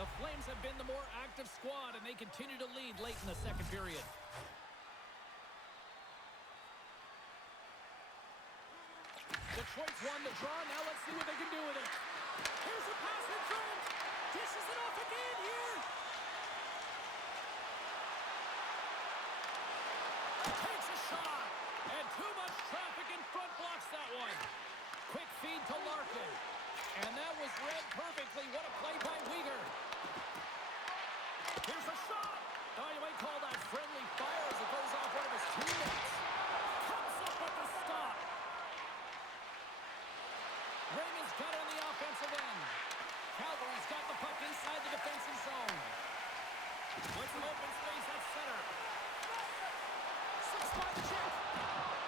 The Flames have been the more active squad, and they continue to lead late in the second period. Detroit's won the draw. Now let's see what they can do with it. Here's a pass in front. Dishes it off again here. Takes a shot. And too much traffic in front blocks that one. Quick feed to Larkin. And that was read perfectly. What a play by Weegar. Here's a shot. Oh, you might call that friendly fire as it goes off one of his teammates. Comes up with the stop. Raymond's got it on the offensive end. Calgary's got the puck inside the defensive zone. With some open space at center. Six by the check.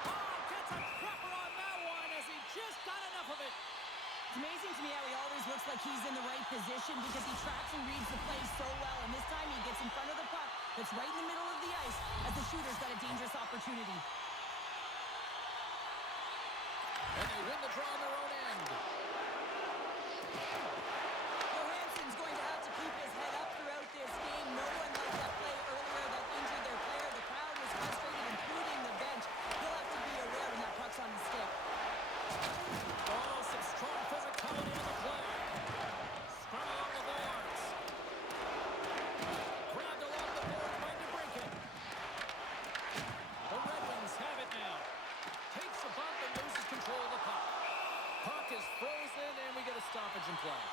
Oh, gets a cropper on that one as he just got enough of it. It's amazing to me how he always looks like he's in the right position because he tracks and reads the play so well. And this time he gets in front of the puck that's right in the middle of the ice as the shooter's got a dangerous opportunity. And they win the draw on their own end. Johansson's going to have to keep his head up throughout this game. No one liked that play earlier that injured their player. The crowd was frustrated, including the bench. He'll have to be aware when that puck's on the stick. Oh, some strong physicality on the play. Scrum along the boards. Grabbed along the boards by DeBrincat. The Red Wings have it now. Takes a bump and loses control of the puck. Puck is frozen, and we get a stoppage in play.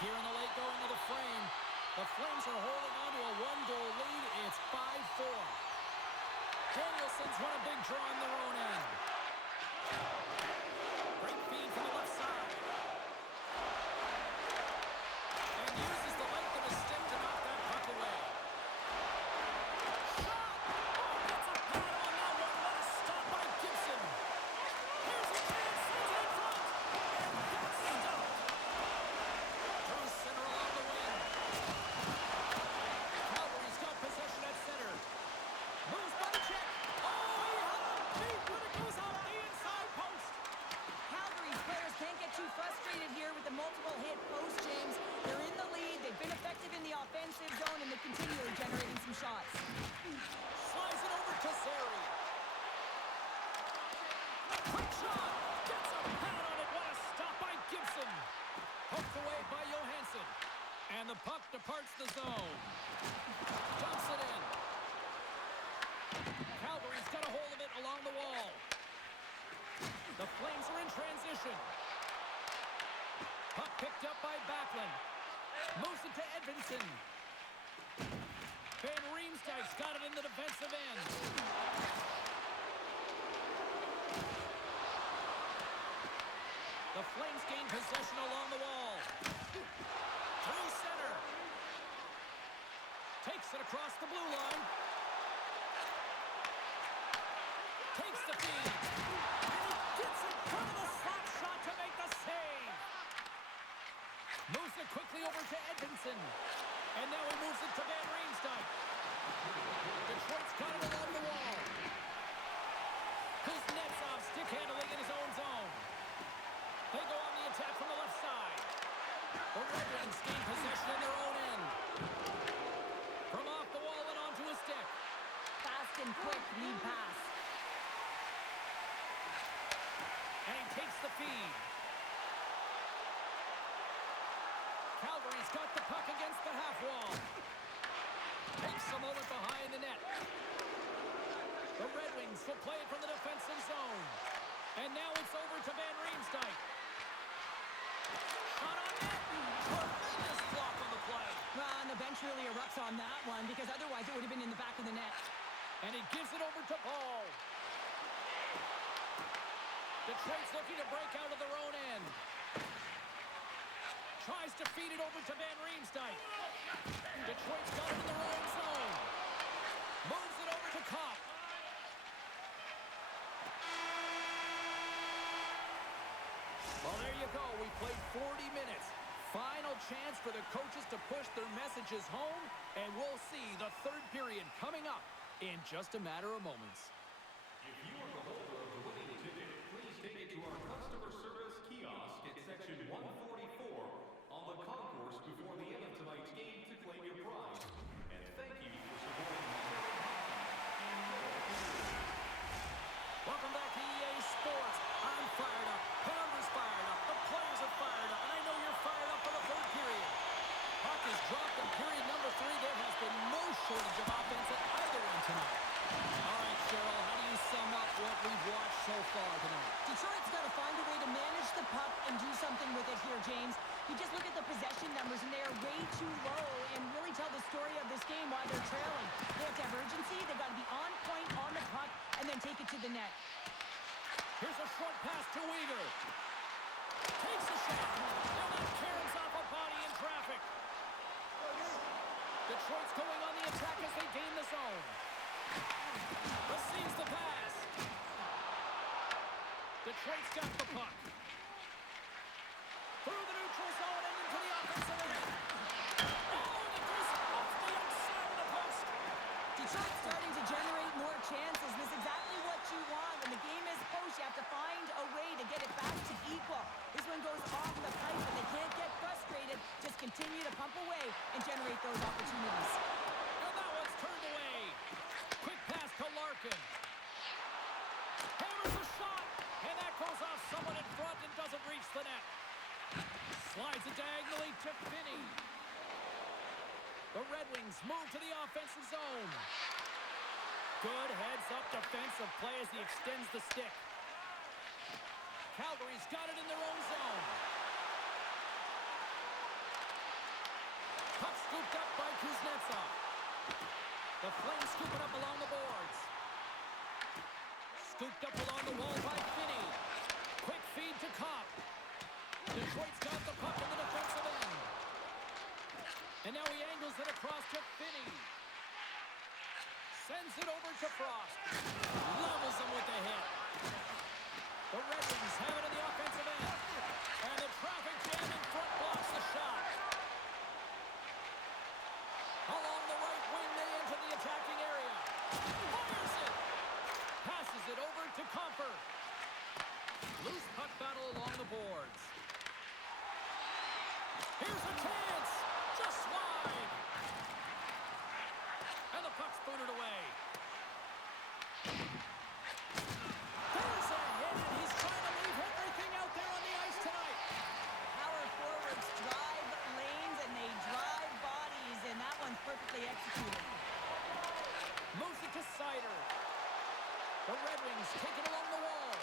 Here in the late going of the frame, the Flames are holding on to a one-goal lead. It's 5-4. Danielson's won a big draw on their own end. Great feed from the left side. And uses the length of his stick to knock that puck away. Shot! Oh, that's a pad on that one. What a stop by Gibson. Here's a chance. Sends it in front. And that's stopped. Through center along the wing. Calgary's got possession at center. Moves by the check. Oh, he had a beat when it goes out the inside post. Calgary's players can't get too frustrated here with the multiple hit post, James. They're in the lead. They've been effective in the offensive zone, and they're continually generating some shots. Slides it over to Zary. Quick shot. Gets a pad on it. What a stop by Gibson. Poked away by Johansson. And the puck departs the zone. Dumps it in. Calgary's got a hold of it along the wall. The Flames are in transition. Puck picked up by Backlund. Moves it to Edvinsson. Van Riemsdyk's got it in the defensive end. The Flames gain possession along the wall. Through center. Takes it across the blue line. Takes the feed. And he gets in front of the slap shot to make the save. Moves it quickly over to Edvinsson. And now he moves it to Van Riemsdyk. Detroit's got it along the wall. Kuznetsov stick handling in his own zone. They go on the attack from the left side. The Red Wings gain possession in their own end. From off the wall and onto a stick. Fast and quick lead pass. And he takes the feed. Calgary's got the puck against the half wall. Takes a moment behind the net. The Red Wings will play it from the defensive zone. And now it's over to Van Riemsdyk. Shot on net. Tremendous block on the play. Well, and the bench really erupts on that one because otherwise it would have been in the back of the net. And he gives it over to Paul. Detroit's looking to break out of their own end. Tries to feed it over to Van Riemsdyk. Detroit's got it in their own zone. Moves it over to Kopp. Well, there you go. We played 40 minutes. Final chance for the coaches to push their messages home, and we'll see the third period coming up in just a matter of moments. If you are the holder of the winning ticket, please take it to our customer service kiosk at section 144 on the concourse before the end of tonight's game to claim your prize. And thank you for supporting Missouri hockey and your community. Welcome back to EA Sports. I'm fired up. Pounder's fired up. The players are fired up. And I know you're fired up for the third period. Puck is dropped in period number 3. There has been no shortage of offense at either end tonight. All right, Cheryl, how do you sum up what we've watched so far tonight? Detroit's got to find a way to manage the puck and do something with it here, James. You just look at the possession numbers, and they are way too low and really tell the story of this game while they're trailing. They have to have urgency. They've got to be on point on the puck and then take it to the net. Here's a short pass to Weaver. Takes a shot. And that caroms off a body in traffic. Detroit's going on the attack as they gain the zone. Receives the pass. Detroit's got the puck. Through the neutral zone and into the offensive end. Oh, and it goes off the outside of the post. Detroit's starting to generate more chances. This is exactly what you want. When the game is close, you have to find a way to get it back to equal. This one goes off the pipe, and they can't get frustrated. Just continue to pump away and generate those opportunities. And that one's turned away. Quick pass to Larkin. Hammers a shot, and that goes off someone in front and doesn't reach the net. Slides it diagonally to Finney. The Red Wings move to the offensive zone. Good heads-up defensive play as he extends the stick. Calgary's got it in their own zone. Puck scooped up by Kuznetsov. The Flames scoop it up along the boards. Scooped up along the wall by Finney. Quick feed to Kopp. Detroit's got the puck in the defensive end. And now he angles it across to Finney. Sends it over to Frost. Levels him with the hit. The Red Wings have it in the offensive end. And the traffic jam in front blocks the shot. Along the right wing, they enter the attacking area. Fires it. Passes it over to Comfer. Loose puck battle along the boards. Here's a chance. Just wide. And the puck's booted away. There's a hit, and he's trying to leave everything out there on the ice tonight. Power forwards drive lanes, and they drive bodies, and that one's perfectly executed. Moves it to Sider. The Red Wings take it along the wall.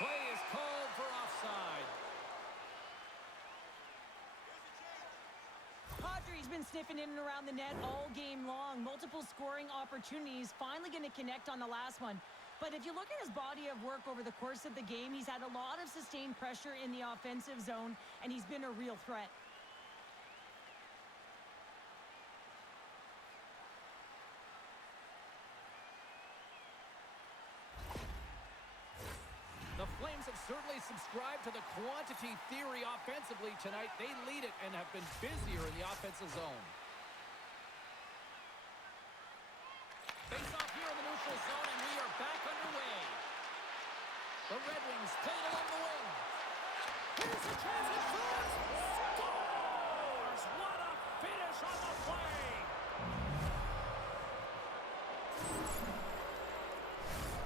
Play is called for offside. Kadri's been sniffing in and around the net all game long. Multiple scoring opportunities. Finally going to connect on the last one. But if you look at his body of work over the course of the game, he's had a lot of sustained pressure in the offensive zone, and he's been a real threat. The Flames have certainly subscribed to the quantity theory offensively tonight. They lead it and have been busier in the offensive zone. Face off here in the neutral zone, and we are back underway. The Red Wings play it along the wing. Here's a chance at front. Scores! What a finish on the play!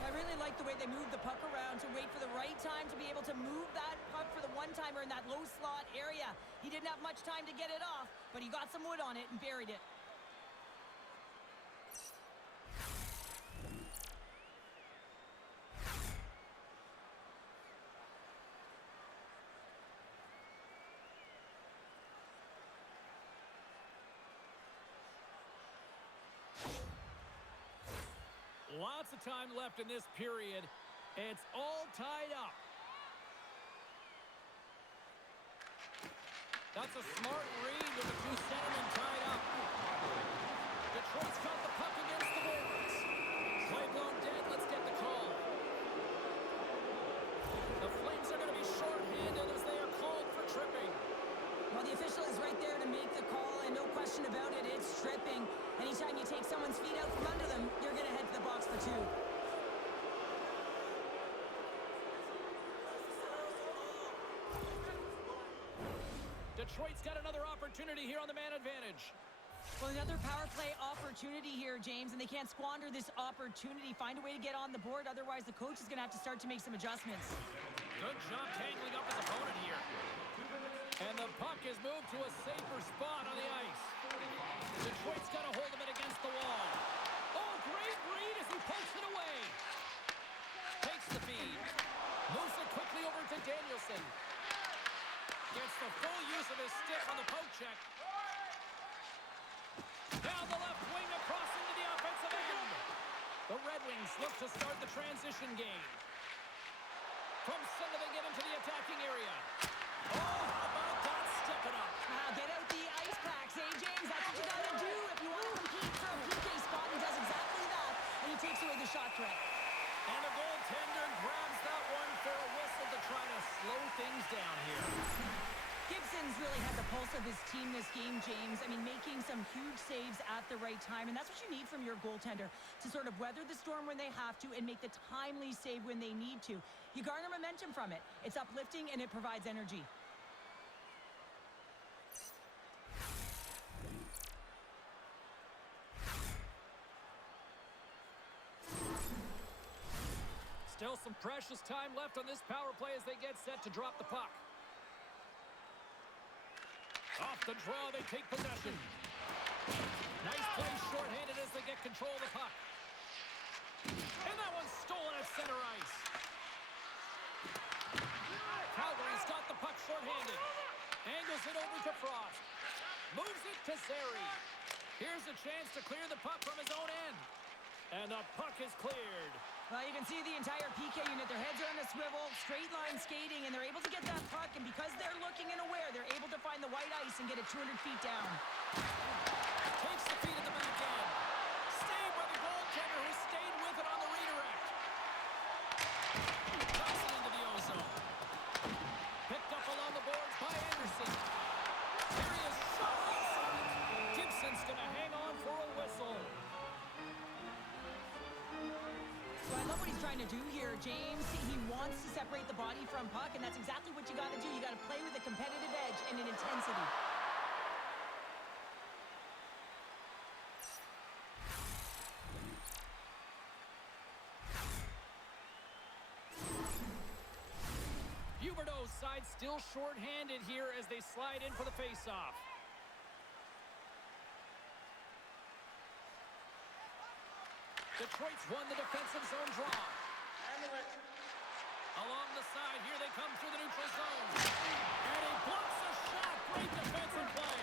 I really like the way they moved the puck around to wait for the right time to be able to move that puck for the one-timer in that low slot area. He didn't have much time to get it off, but he got some wood on it and buried it. Lots of time left in this period. It's all tied up. That's a smart read with the two centermen tied up. Detroit's got the puck against the boards. Play blown dead. Let's get the call. The Flames are going to be shorthanded as they are called for tripping. Well, the official is right there to make the call, and no question about it, it's tripping. Anytime you take someone's feet out from under them, you're going to head to the box for two. Detroit's got another opportunity here on the man advantage. Well, another power play opportunity here, James, and they can't squander this opportunity. Find a way to get on the board, otherwise the coach is going to have to start to make some adjustments. Good job tangling up his opponent here. And the puck is moved to a safer spot on the ice. Detroit's got a hold of it against the wall. Oh, great read as he pokes it away. Takes the feed. Moves it quickly over to Danielson. Gets the full use of his stick on the poke check. Down the left wing across into the offensive end. The Red Wings look to start the transition game. From center they get him into the attacking area. Oh, how about that? Step it up. Get out the ice packs, eh, James? That's what you got to do if you want to compete for a PK spot, and does exactly that, and he takes away the shot threat. And the goaltender grabs that one for a whistle to try to slow things down here. Gibson's really had the pulse of his team this game, James. I mean, making some huge saves at the right time, and that's what you need from your goaltender, to sort of weather the storm when they have to and make the timely save when they need to. You garner momentum from it. It's uplifting, and it provides energy. Still some precious time left on this power play as they get set to drop the puck. Off the draw, they take possession. Nice play shorthanded as they get control of the puck. And that one's stolen at center ice. Calgary's got the puck shorthanded. Angles it over to Frost. Moves it to Zary. Here's a chance to clear the puck from his own end. And the puck is cleared. Well, you can see the entire PK unit. Their heads are on a swivel, straight line skating, and they're able to get that puck. And because they're looking and aware, they're able to find the white ice and get it 200 feet down. Takes the feet at the back end. Saved by the goaltender who stayed with it on the redirect. Knocks it into the ozone. Picked up along the boards by Anderson. Here he is, shot inside. Gibson's going to hang on for a whistle. So I love what he's trying to do here, James. He wants to separate the body from puck, and that's exactly what you got to do. You got to play with a competitive edge and an intensity. Huberdeau's side still short-handed here as they slide in for the face-off. Detroit's won the defensive zone draw. Along the side, here they come through the neutral zone. And he blocks a shot. Great defensive play.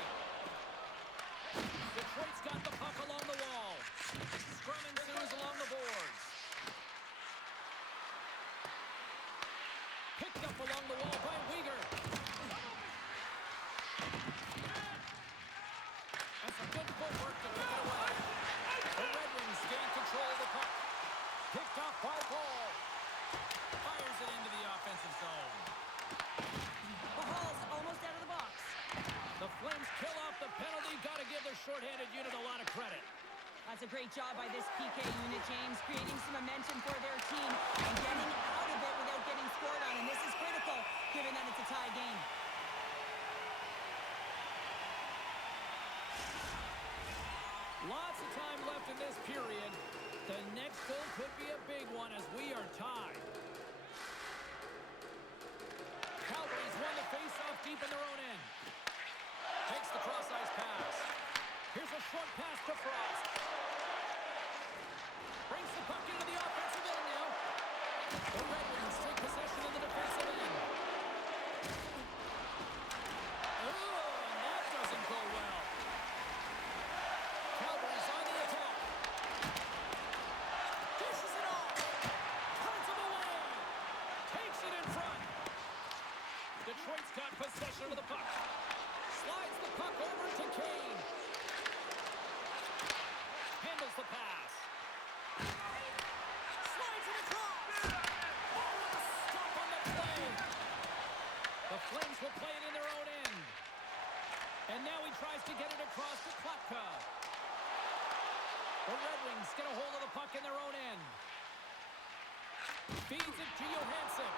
Detroit's got the puck along the wall. Scrum ensues along the boards. Picked up along the wall by Weegar. And some good footwork to pick it away. The Red Wings gain control of the puck. Picked off by Paul. Fires it into the offensive zone. The Hall's almost out of the box. The Flames kill off the penalty. Got to give their shorthanded unit a lot of credit. That's a great job by this PK unit, James, creating some momentum for their team and getting out of it without getting scored on. And this is critical, given that it's a tie game. Lots of time left in this period. The next goal could be a big one as we are tied. Calgary's won the face-off deep in their own end. Takes the cross-ice pass. Here's a short pass to Frost. Brings the puck into the offensive end now. The Red Wings take possession in the defensive end. Oh, and that doesn't go well. Calgary's on the attack. Dishes it off. Turns him away. Takes it in front. Detroit's got possession of the puck. Slides the puck over to Kane. Handles the pass. Slides it across. Oh, what a stop on the play. The Flames will play it in their own end. And now he tries to get it across to Klapka. The Red Wings get a hold of the puck in their own end. Feeds it to Johansson.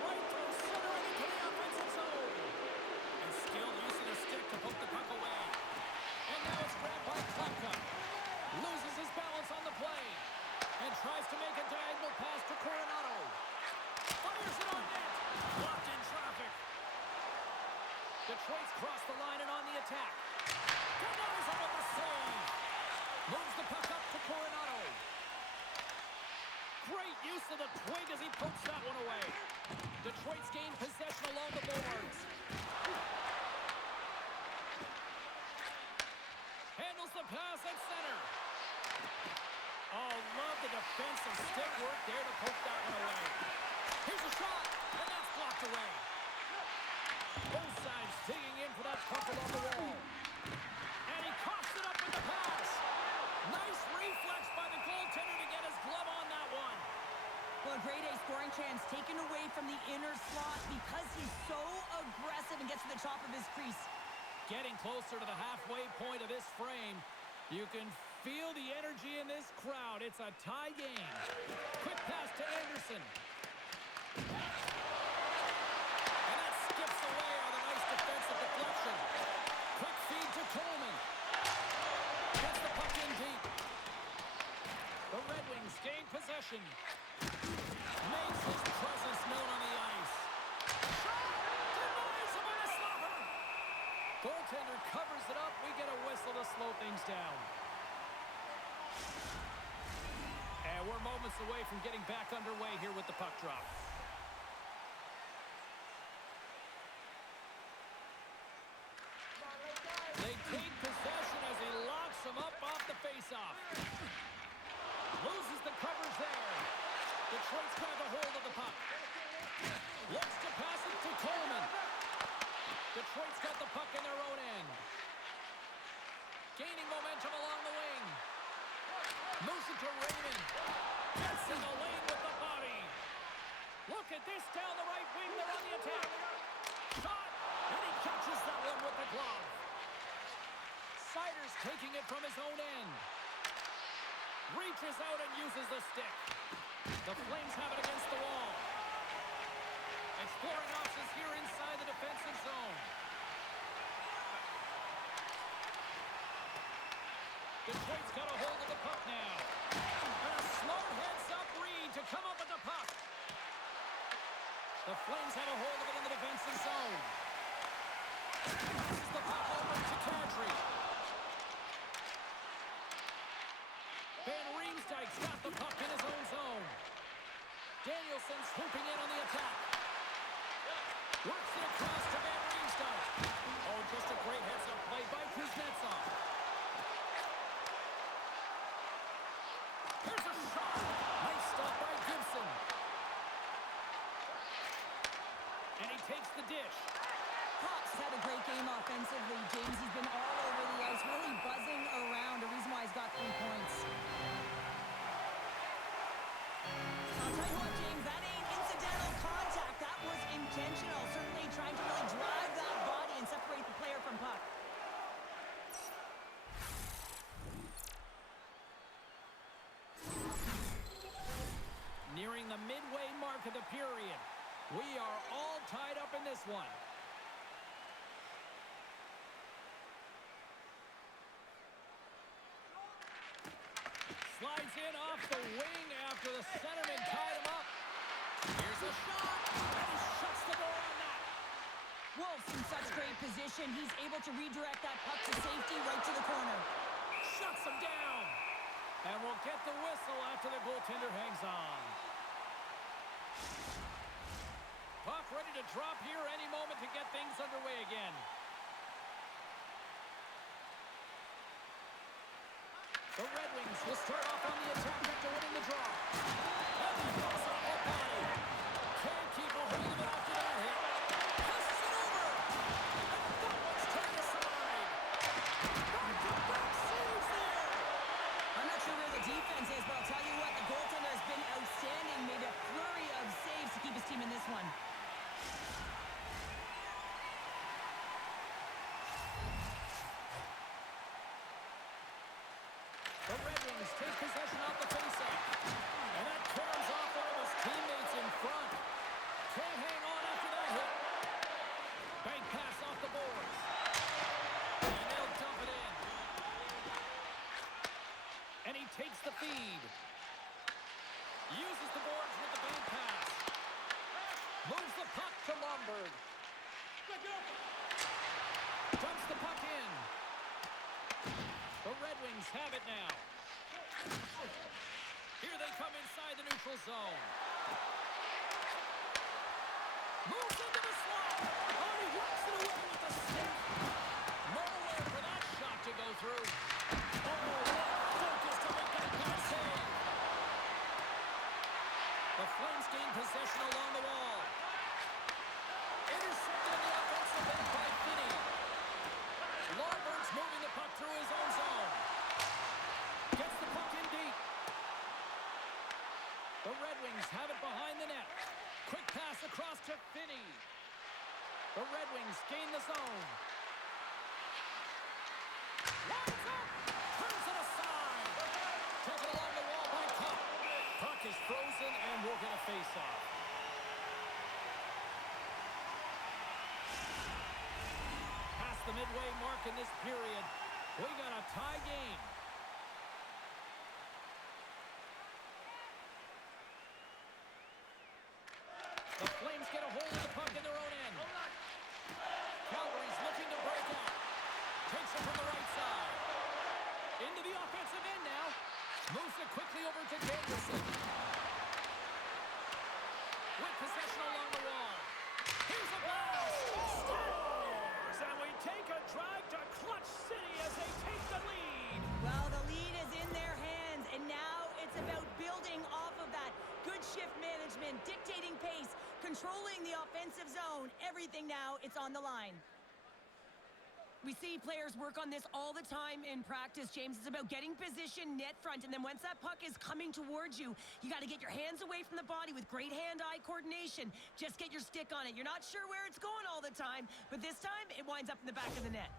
Right through center and into the offensive zone. And skilled use of the stick to poke the puck away. And now it's grabbed by Klapka. Loses his balance on the play. And tries to make a diagonal pass to Coronado. Fires it on net. Blocked in traffic. Detroit's crossed the line and on the attack. Denies him with the save. Moves the puck up to Coronado. Great use of the twig as he pokes that one away. Detroit's gained possession along the boards. Handles the pass at center. Oh, love the defensive stick work there to poke that one away. Here's a shot, and that's blocked away. Both sides digging in for that puck along the wall. And he coughs it up with the pass. Nice reflex by the goaltender to get his glove on that one. Well, a grade A scoring chance taken away from the inner slot because he's so aggressive and gets to the top of his crease. Getting closer to the halfway point of this frame. You can feel the energy in this crowd. It's a tie game. Quick pass to Anderson. And that skips away on a nice defensive deflection. Quick feed to Coleman. Gets the puck in deep. The Red Wings gain possession. Makes his presence known on the ice. Shot! Denies him on a slapper! Goaltender covers it up. We get a whistle to slow things down. And we're moments away from getting back underway here with the puck drop. They take possession as he locks him up off the faceoff. Loses the coverage there. Detroit's got the hold of the puck. Looks to pass it to Coleman. Detroit's got the puck in their own end. Gaining momentum along the wing. Moves it to Raymond. Gets in the lane with the body. Look at this down the right wing. They're on the attack. Shot. And he catches that one with the glove. Sider's taking it from his own end. Reaches out and uses the stick. The Flames have it against the wall. Exploring options here inside the defensive zone. Detroit's got a hold of the puck now. And a smart heads-up read to come up with the puck. The Flames have a hold of it in the defensive zone. Passes the puck over to Kadri. Van Riemsdyk's got the puck in his own zone. Danielson's swooping in on the attack. Works it across to Van Riemsdyk. Oh, just a great heads-up play by Kuznetsov. Here's a shot. Nice stop by Gibson. And he takes the dish. Cox had a great game offensively, James. He's been all over the ice, really buzzing around. The reason why he's got 3 points. I'll tell you what, James, that ain't incidental contact. That was intentional. Certainly trying to really drive that body and separate the player from puck. Nearing the midway mark of the period. We are all tied up in this one. Slides in off the wing after the centerman tied him up. Here's a shot, and he shuts the door on that. Wolf's in such great position. He's able to redirect that puck to safety right to the corner. Shuts him down. And we'll get the whistle after the goaltender hangs on. Puck ready to drop here any moment to get things underway again. The Red Wings will start off on the attack after winning the draw. And he knocks off the body. Can't keep a hold of it after that hit. Passes it over. And that one's turned aside. Back-to-back saves there. I'm not sure where the defense is, but I'll tell you what, the goaltender has been outstanding. Made a flurry of saves to keep his team in this one. The Red Wings take possession off the faceoff. And that turns off one of his teammates in front. Can't hang on after that hit. Bank pass off the boards. And they'll dump it in. And he takes the feed. Uses the boards with the bank pass. Moves the puck to Lomberg. Dumps the puck in. The Red Wings have it now. Here they come inside the neutral zone. Moves into the slot. Oh, he walks it away with the stick. Nowhere for that shot to go through. Oh, focus to make that pass save. The Flames gain possession along the Flames gain the zone. Lines up. Turns it aside. Taken along the wall by Cup. Puck is frozen, and we'll get a face-off. Past the midway mark in this period, we got a tie game. The Flames get a hold of the puck in their own end. Calgary's looking to break out. Takes it from the right side. Into the offensive end now. Moves it quickly over to Anderson. With possession along the wall. Here's a blast. Scores! And we take a drive to Clutch City as they take the lead. Well, the lead is in their hands, and now it's about building off of that. Good shift management, dictating pace, controlling the offensive zone. Everything now, it's on the line. We see players work on this all the time in practice, James. It's about getting position net front, and then once that puck is coming towards you, you got to get your hands away from the body with great hand-eye coordination. Just get your stick on it. You're not sure where it's going all the time, but this time it winds up in the back of the net.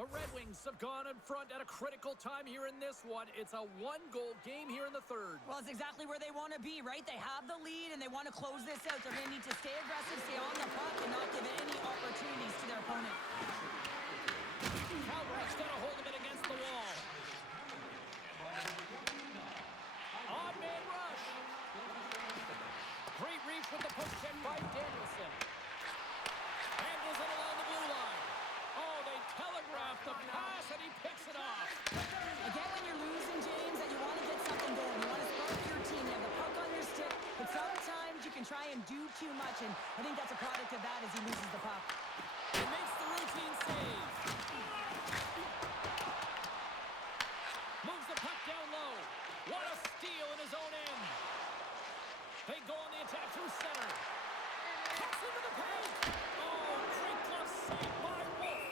The Red Wings have gone in front at a critical time here in this one. It's a one-goal game here in the third. Well, it's exactly where they want to be, right? They have the lead, and they want to close this out. They're going to need to stay aggressive, stay on the puck, and not give any opportunities to their opponent. Calgary's got a hold of it against the wall. Odd man rush. Great reach with the poke check by Danielson. Handles it along the blue line. Oh, they telegraphed the pass, and he picks it off. Again, when you're losing, James, that you want to get something going. You want to spark your team. You have the puck on your stick, but sometimes you can try and do too much, and I think that's a product of that as he loses the puck. He makes the routine save. Moves the puck down low. What a steal in his own end. They go on the attack through center. Cuts into the paint. Oh, great glove save by Wolf.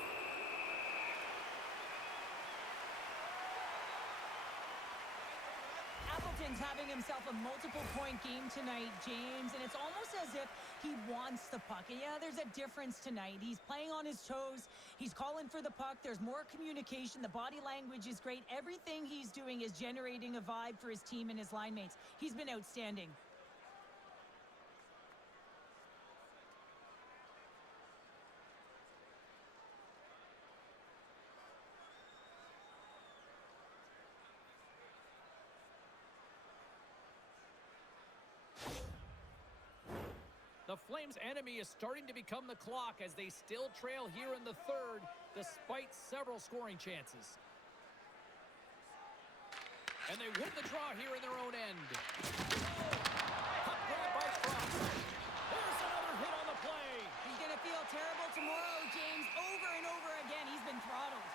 Appleton's having himself a multiple-point game tonight, James, and it's almost as if he wants the puck. And yeah, there's a difference tonight. He's playing on his toes. He's calling for the puck. There's more communication. The body language is great. Everything he's doing is generating a vibe for his team and his line mates. He's been outstanding. The Flames' enemy is starting to become the clock as they still trail here in the third, despite several scoring chances. And they win the draw here in their own end. Puck grab by Frost. There's another hit on the play. He's going to feel terrible tomorrow, James. Over and over again, he's been throttled.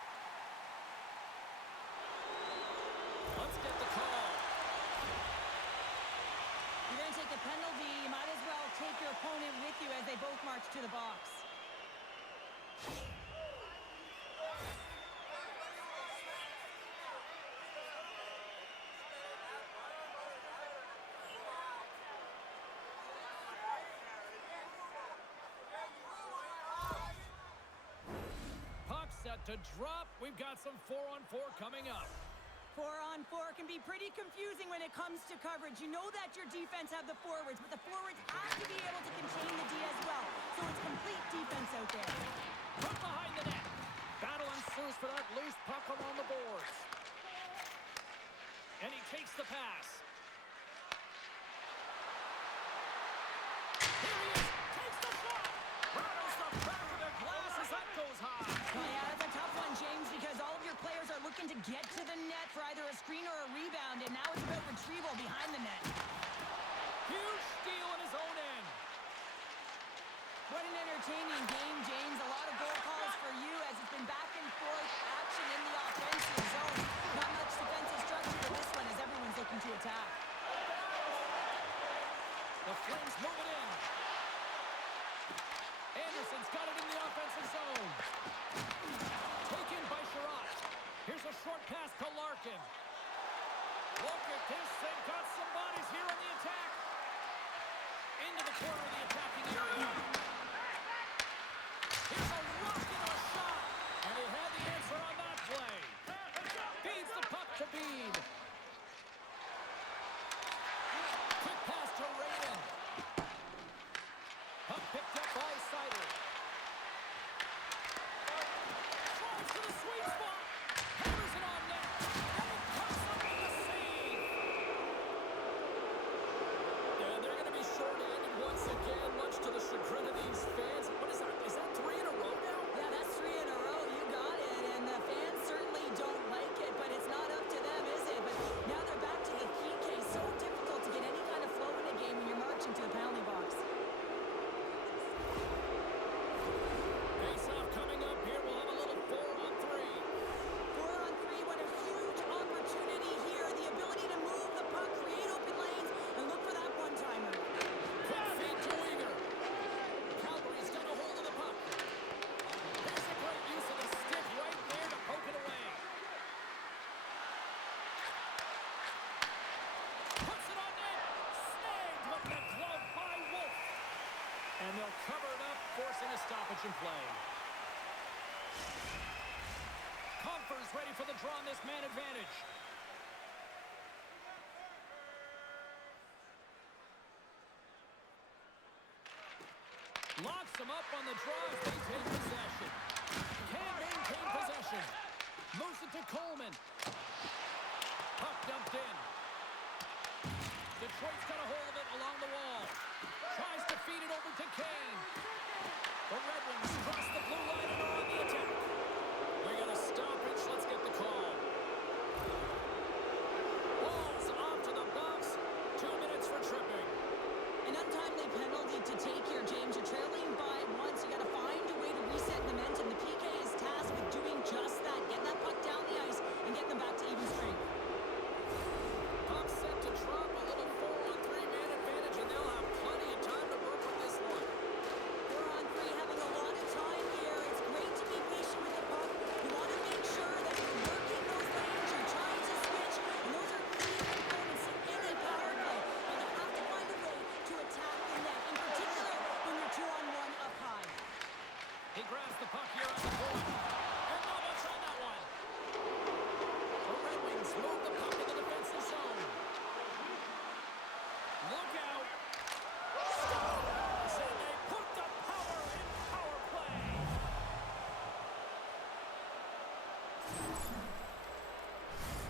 Let's get the call. You're going to take the penalty. You might as well take your opponent with you as they both march to the box. Puck set to drop. We've got some 4-on-4 coming up. 4-on-4 can be pretty confusing when it comes to coverage. You know that your defense have the forwards, but the forwards have to be able to contain the D as well. So it's complete defense out there. From behind the net. Battle ensues for that loose puck along the boards. And he takes the pass. Here he is. Takes the shot. Rattles the back of the glass as that goes high. Well, yeah, that's a tough one, James, because all of your players are looking to get to the net for either a screen or a rebound, and now it's about retrieval behind the net. Huge steal in his own end. What an entertaining game, James. A lot of goal calls for you as it's been back and forth action in the offensive zone. Not much defensive structure to this one as everyone's looking to attack. The Flames move it in. Anderson's got it in the offensive zone. Taken by Sherratt. Here's a short pass to Larkin. Look at this. They've got some bodies here on the attack. Into the corner of the attacking area. Here's a substitution play. Comfer's ready for the draw on this man advantage. Locks him up on the draw as they take possession. Can't maintain possession. Moves it to Coleman. Puck dumped in. Detroit's got a hold of it along the wall. Tries to feed it over to Kane. The Red Wings cross the blue line and are on the attack. We got a stoppage. Let's get the call. Ball's off to the box. 2 minutes for tripping. An untimely penalty to take here, James. You're trailing by once. You got to find a way to reset momentum. The PK is tasked with doing just that. Get that puck down the ice and get them back to even strength. Puck set to drop. A little 4-on-3 man advantage, and they'll have plenty of time to work with this one. 4-on-3 having a lot of time here. It's great to be patient with the puck. You want to make sure that you're working those lanes. You're trying to switch, and those are key components in any power play. But you have to find a way to attack the net, in particular when you're 2-on-1 up high. He grabs the puck here on the point. And no, that's on that one. The Red Wings move the puck in the defensive zone. Look out. Scores! And they put the power in power play.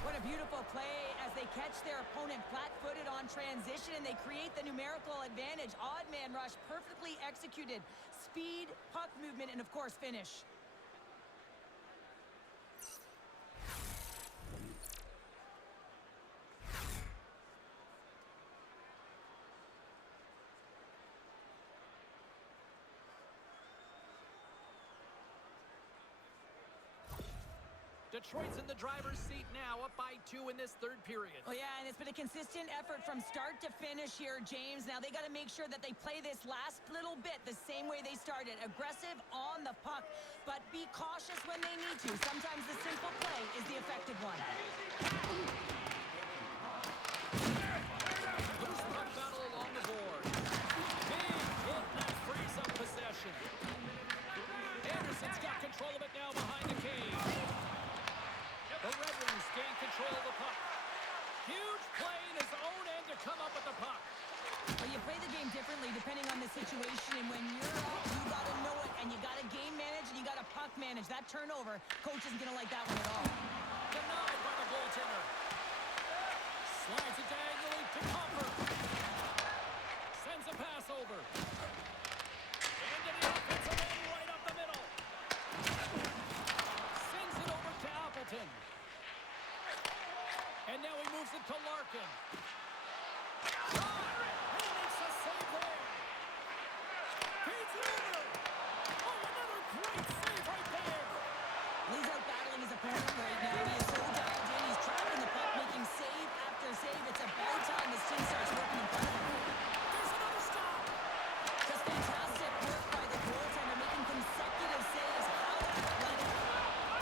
What a beautiful play as they catch their opponent flat-footed on transition and they create the numerical advantage. Odd man rush, perfectly executed. Speed, puck movement, and of course finish. Detroit's in the driver's seat now, up by 2 in this third period. Oh yeah, and it's been a consistent effort from start to finish here, James. Now they got to make sure that they play this last little bit the same way they started. Aggressive on the puck, but be cautious when they need to. Sometimes the simple play is the effective one. Loose puck battle along the board. Big hit, and that frees up possession. Anderson's got control of it now behind the cage. The Red Wings gain control of the puck. Huge play in his own end to come up with the puck. Well, you play the game differently depending on the situation, and when you're up, you got to know it, and you got to game manage, and you got to puck manage. That turnover, coach isn't going to like that one at all. Denied by the goaltender. Slides it diagonally to Comfer. Sends a pass over. Into the offensive end, right up the middle. Sends it over to Appleton. And now he moves it to Larkin. Shot! And he makes a save there. Feeds it over. Oh, another great save right there. He's out battling his opponent right now. He is so dialed in. He's tracking the puck, making save after save. It's about time this team starts working in front of him. There's another stop. Just fantastic work by the goaltender, making consecutive saves. How athletic.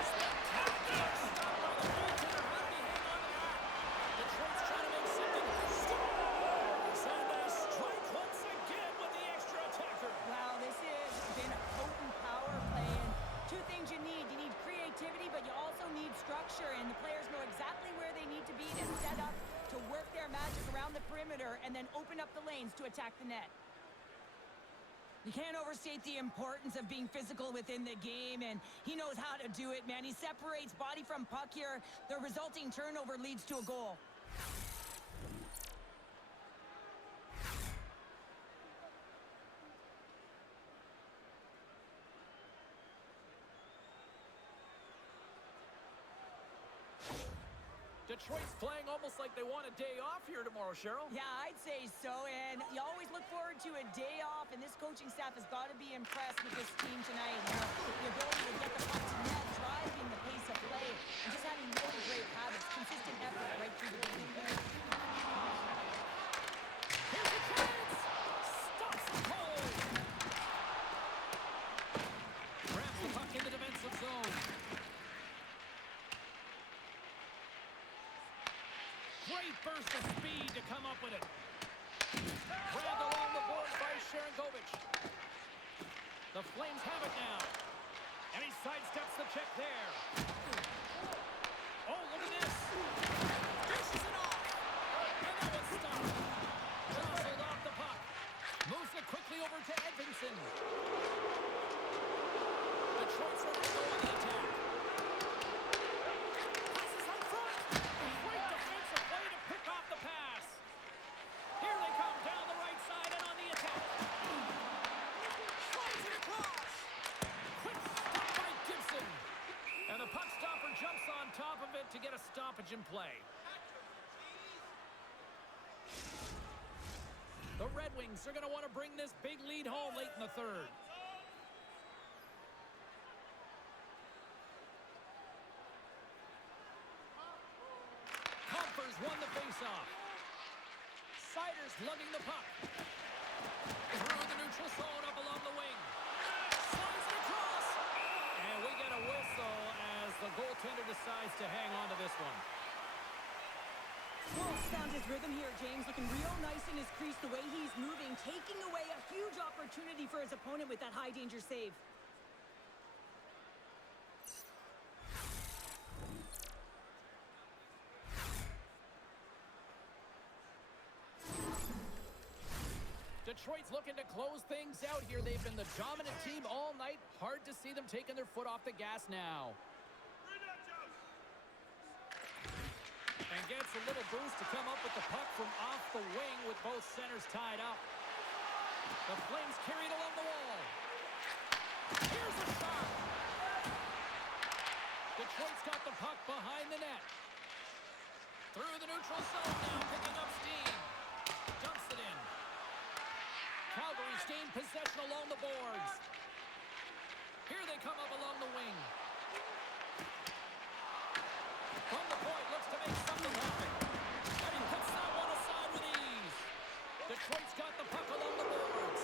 Spectacular stop by the goaltender. How did he hang on to that? Detroit's trying to make something. Scores! And they strike once again with the extra attacker. Wow, this has been a potent power play. And two things you need. You need creativity, but you also need structure. And the players know exactly where they need to be to set up, to work their magic around the perimeter, and then open up the lanes to attack the net. You can't overstate the importance of being physical within the game, and he knows how to do it, man. He separates body from puck here. The resulting turnover leads to a goal. Detroit's playing almost like they want a day off here tomorrow, Cheryl. Yeah, I'd say so, and you always look forward to a day off, and this coaching staff has got to be impressed with this team tonight. You know, the ability to get the puck to net, driving the pace of play, and just having really great habits, consistent effort right through the game. Here's a chance! Stops the goal! Grabs the puck in the defensive zone. Great burst of speed to come up with it. Grabbed along the boards by Sharangovich. The The Flames have it now. And he sidesteps the check there. Oh, look at this. Dishes it off. And that one's stopped. Jostled off the puck. Moves it quickly over to Edvinsson. Detroit's ready to go on the attack. Passes up front. Great defensive play to pick off the pass. Here they come down the right side and on the attack. Slides it across. Quick stop by Gibson. And the puck stopper jumps on top of it to get a stoppage in play. The Red Wings are going to want to bring this big lead home late in the third. Compher's won the faceoff. Sider's lugging the puck. Through the neutral zone up along the wing. Slides it across. And we get a whistle as the goaltender decides to hang on to this one. Wolves found his rhythm here, James. Looking real nice in his crease, the way he's moving, taking away a huge opportunity for his opponent with that high-danger save. Detroit's looking to close things out here. They've been the dominant team all night. Hard to see them taking their foot off the gas now. And gets a little boost to come up with the puck from off the wing with both centers tied up. The Flames carried along the wall. Here's a shot. Detroit's got the puck behind the net. Through the neutral zone now, picking up steam. Dumps it in. Calgary's gained possession along the boards. Here they come up along the wing. From the point, looks to make something happen. And he puts that one aside with ease. Detroit's got the puck along the boards.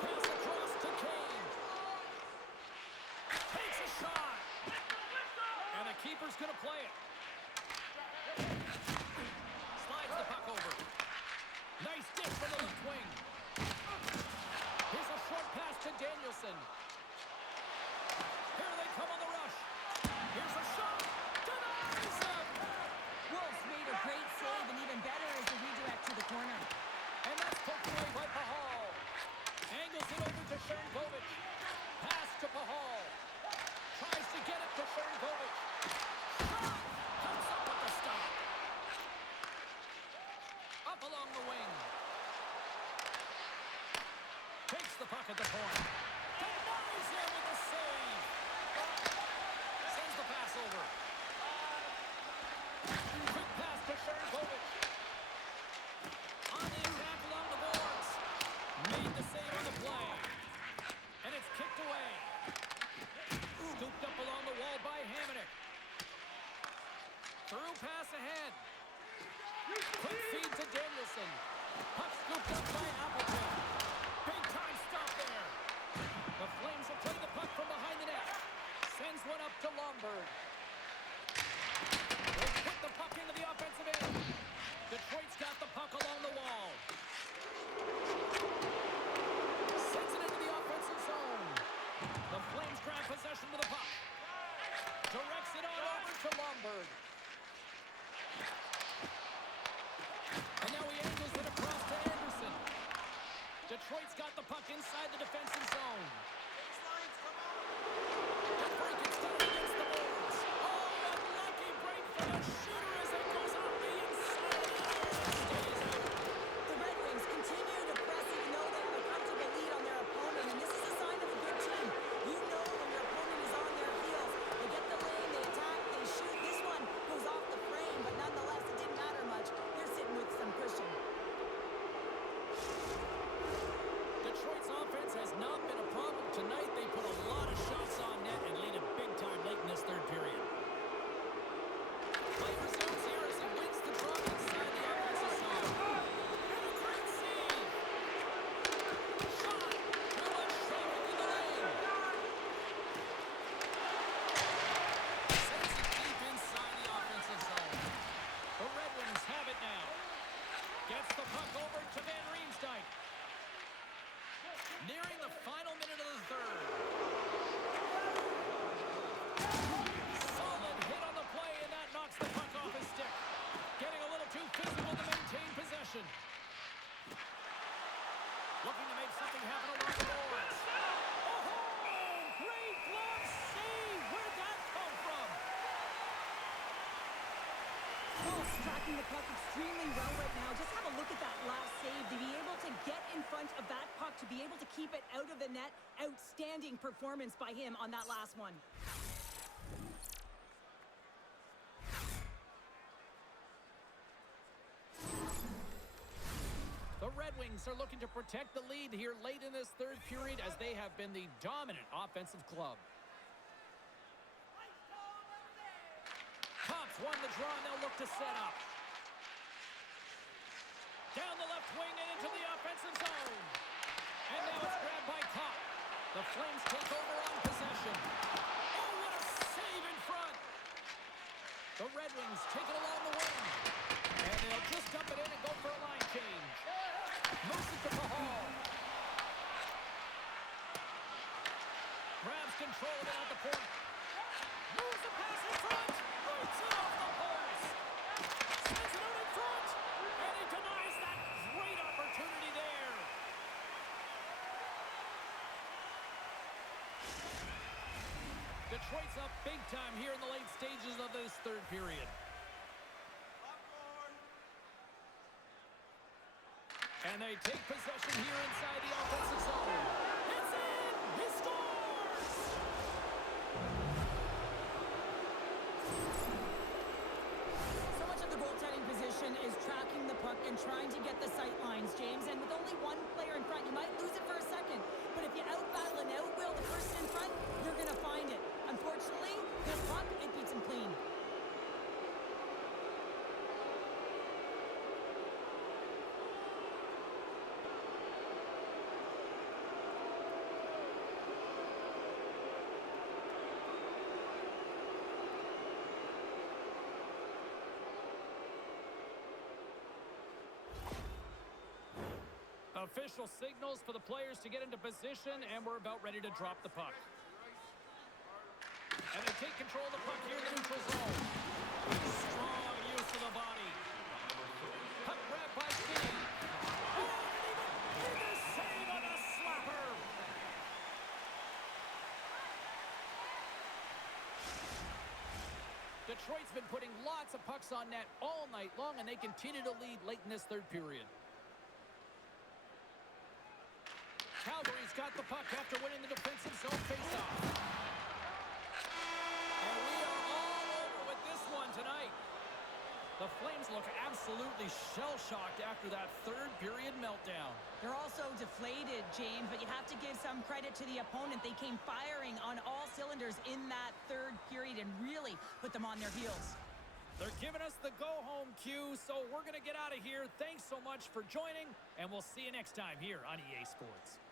Pass across to Kane. Takes a shot. And the keeper's going to play it. Slides the puck over. Nice dip from the left wing. Here's a short pass to Danielson. Here they come on the rush. Here's a shot. Denies him. Wolves made a great save, and even better is the redirect to the corner. And that's poked away by Pahal. Angles it over to Sharangovich. Pass to Pahal. Tries to get it to Sharangovich. Shot. Comes up with the stop. Up along the wing. Takes the puck at the point. Denies him with the save. Sends the pass over. Quick pass to Sharangovich. On the attack along the boards. Made the save on the play. And it's kicked away. Scooped up along the wall by Hamonic. Through pass ahead. Quick feed to Danielson. Puck scooped up by Appleton. Big time stop there. The Flames will play the puck from behind the net. Sends one up to Lombard. They put the puck into the offensive end. Detroit's got the puck along the wall. Sends it into the offensive zone. The Flames grab possession with the puck. Directs it on over to Lombard. And now he angles it across to Anderson. Detroit's got the puck inside the defensive zone. The break extended against the boards. Oh, unlucky break for the shooter as it goes off the inside. Stays out. The Red Wings continue to press even though they have a comfortable lead on their opponent, and this is a sign of a good team. You know when your opponent is on their heels. They get the lane, they attack, they shoot. This one goes off the frame, but nonetheless, it didn't matter much. They're sitting with some cushion. Detroit's offense has not been a problem tonight. They put a lot of shots on net and lead it big time late in this third period. Play resumes is tracking the puck extremely well right now. Just have a look at that last save. To be able to get in front of that puck, to be able to keep it out of the net. Outstanding performance by him on that last one. The Red Wings are looking to protect the lead here late in this third period as they have been the dominant offensive club. Cops won the draw and they'll look to set up. Down the left wing and into the offensive zone. And now it's grabbed by Kopp. The Flames take over on possession. Oh, what a save in front. The Red Wings take it along the wing. And they'll just dump it in and go for a line change. Moves it to Pahal. Grabs control of it at the point. Moves the pass in front. Boots it off the post. Sends it out in front. And he denies that great opportunity there. Detroit's up big time here in the late stages of this third period. And they take possession here inside the offensive zone. It's in! He scores! So much of the goaltending position is tracking the puck and trying to get the sight lines, James. And with only one player in front, you might lose it for a second. But if you out-battle and out-will the person in front, you're going to find it. Unfortunately, this puck, it beats him clean. Official signals for the players to get into position, and we're about ready to drop the puck. And they take control of the puck here in the neutral zone. Strong use of the body. Puck grabbed by Skinny. Oh, and even did the save on a slapper. Detroit's been putting lots of pucks on net all night long, and they continue to lead late in this third period. Calgary's got the puck after winning the defensive zone faceoff. And we are all over with this one tonight. The Flames look absolutely shell-shocked after that third period meltdown. They're also deflated, James, but you have to give some credit to the opponent. They came firing on all cylinders in that third period and really put them on their heels. They're giving us the go-home cue, so we're going to get out of here. Thanks so much for joining, and we'll see you next time here on EA Sports.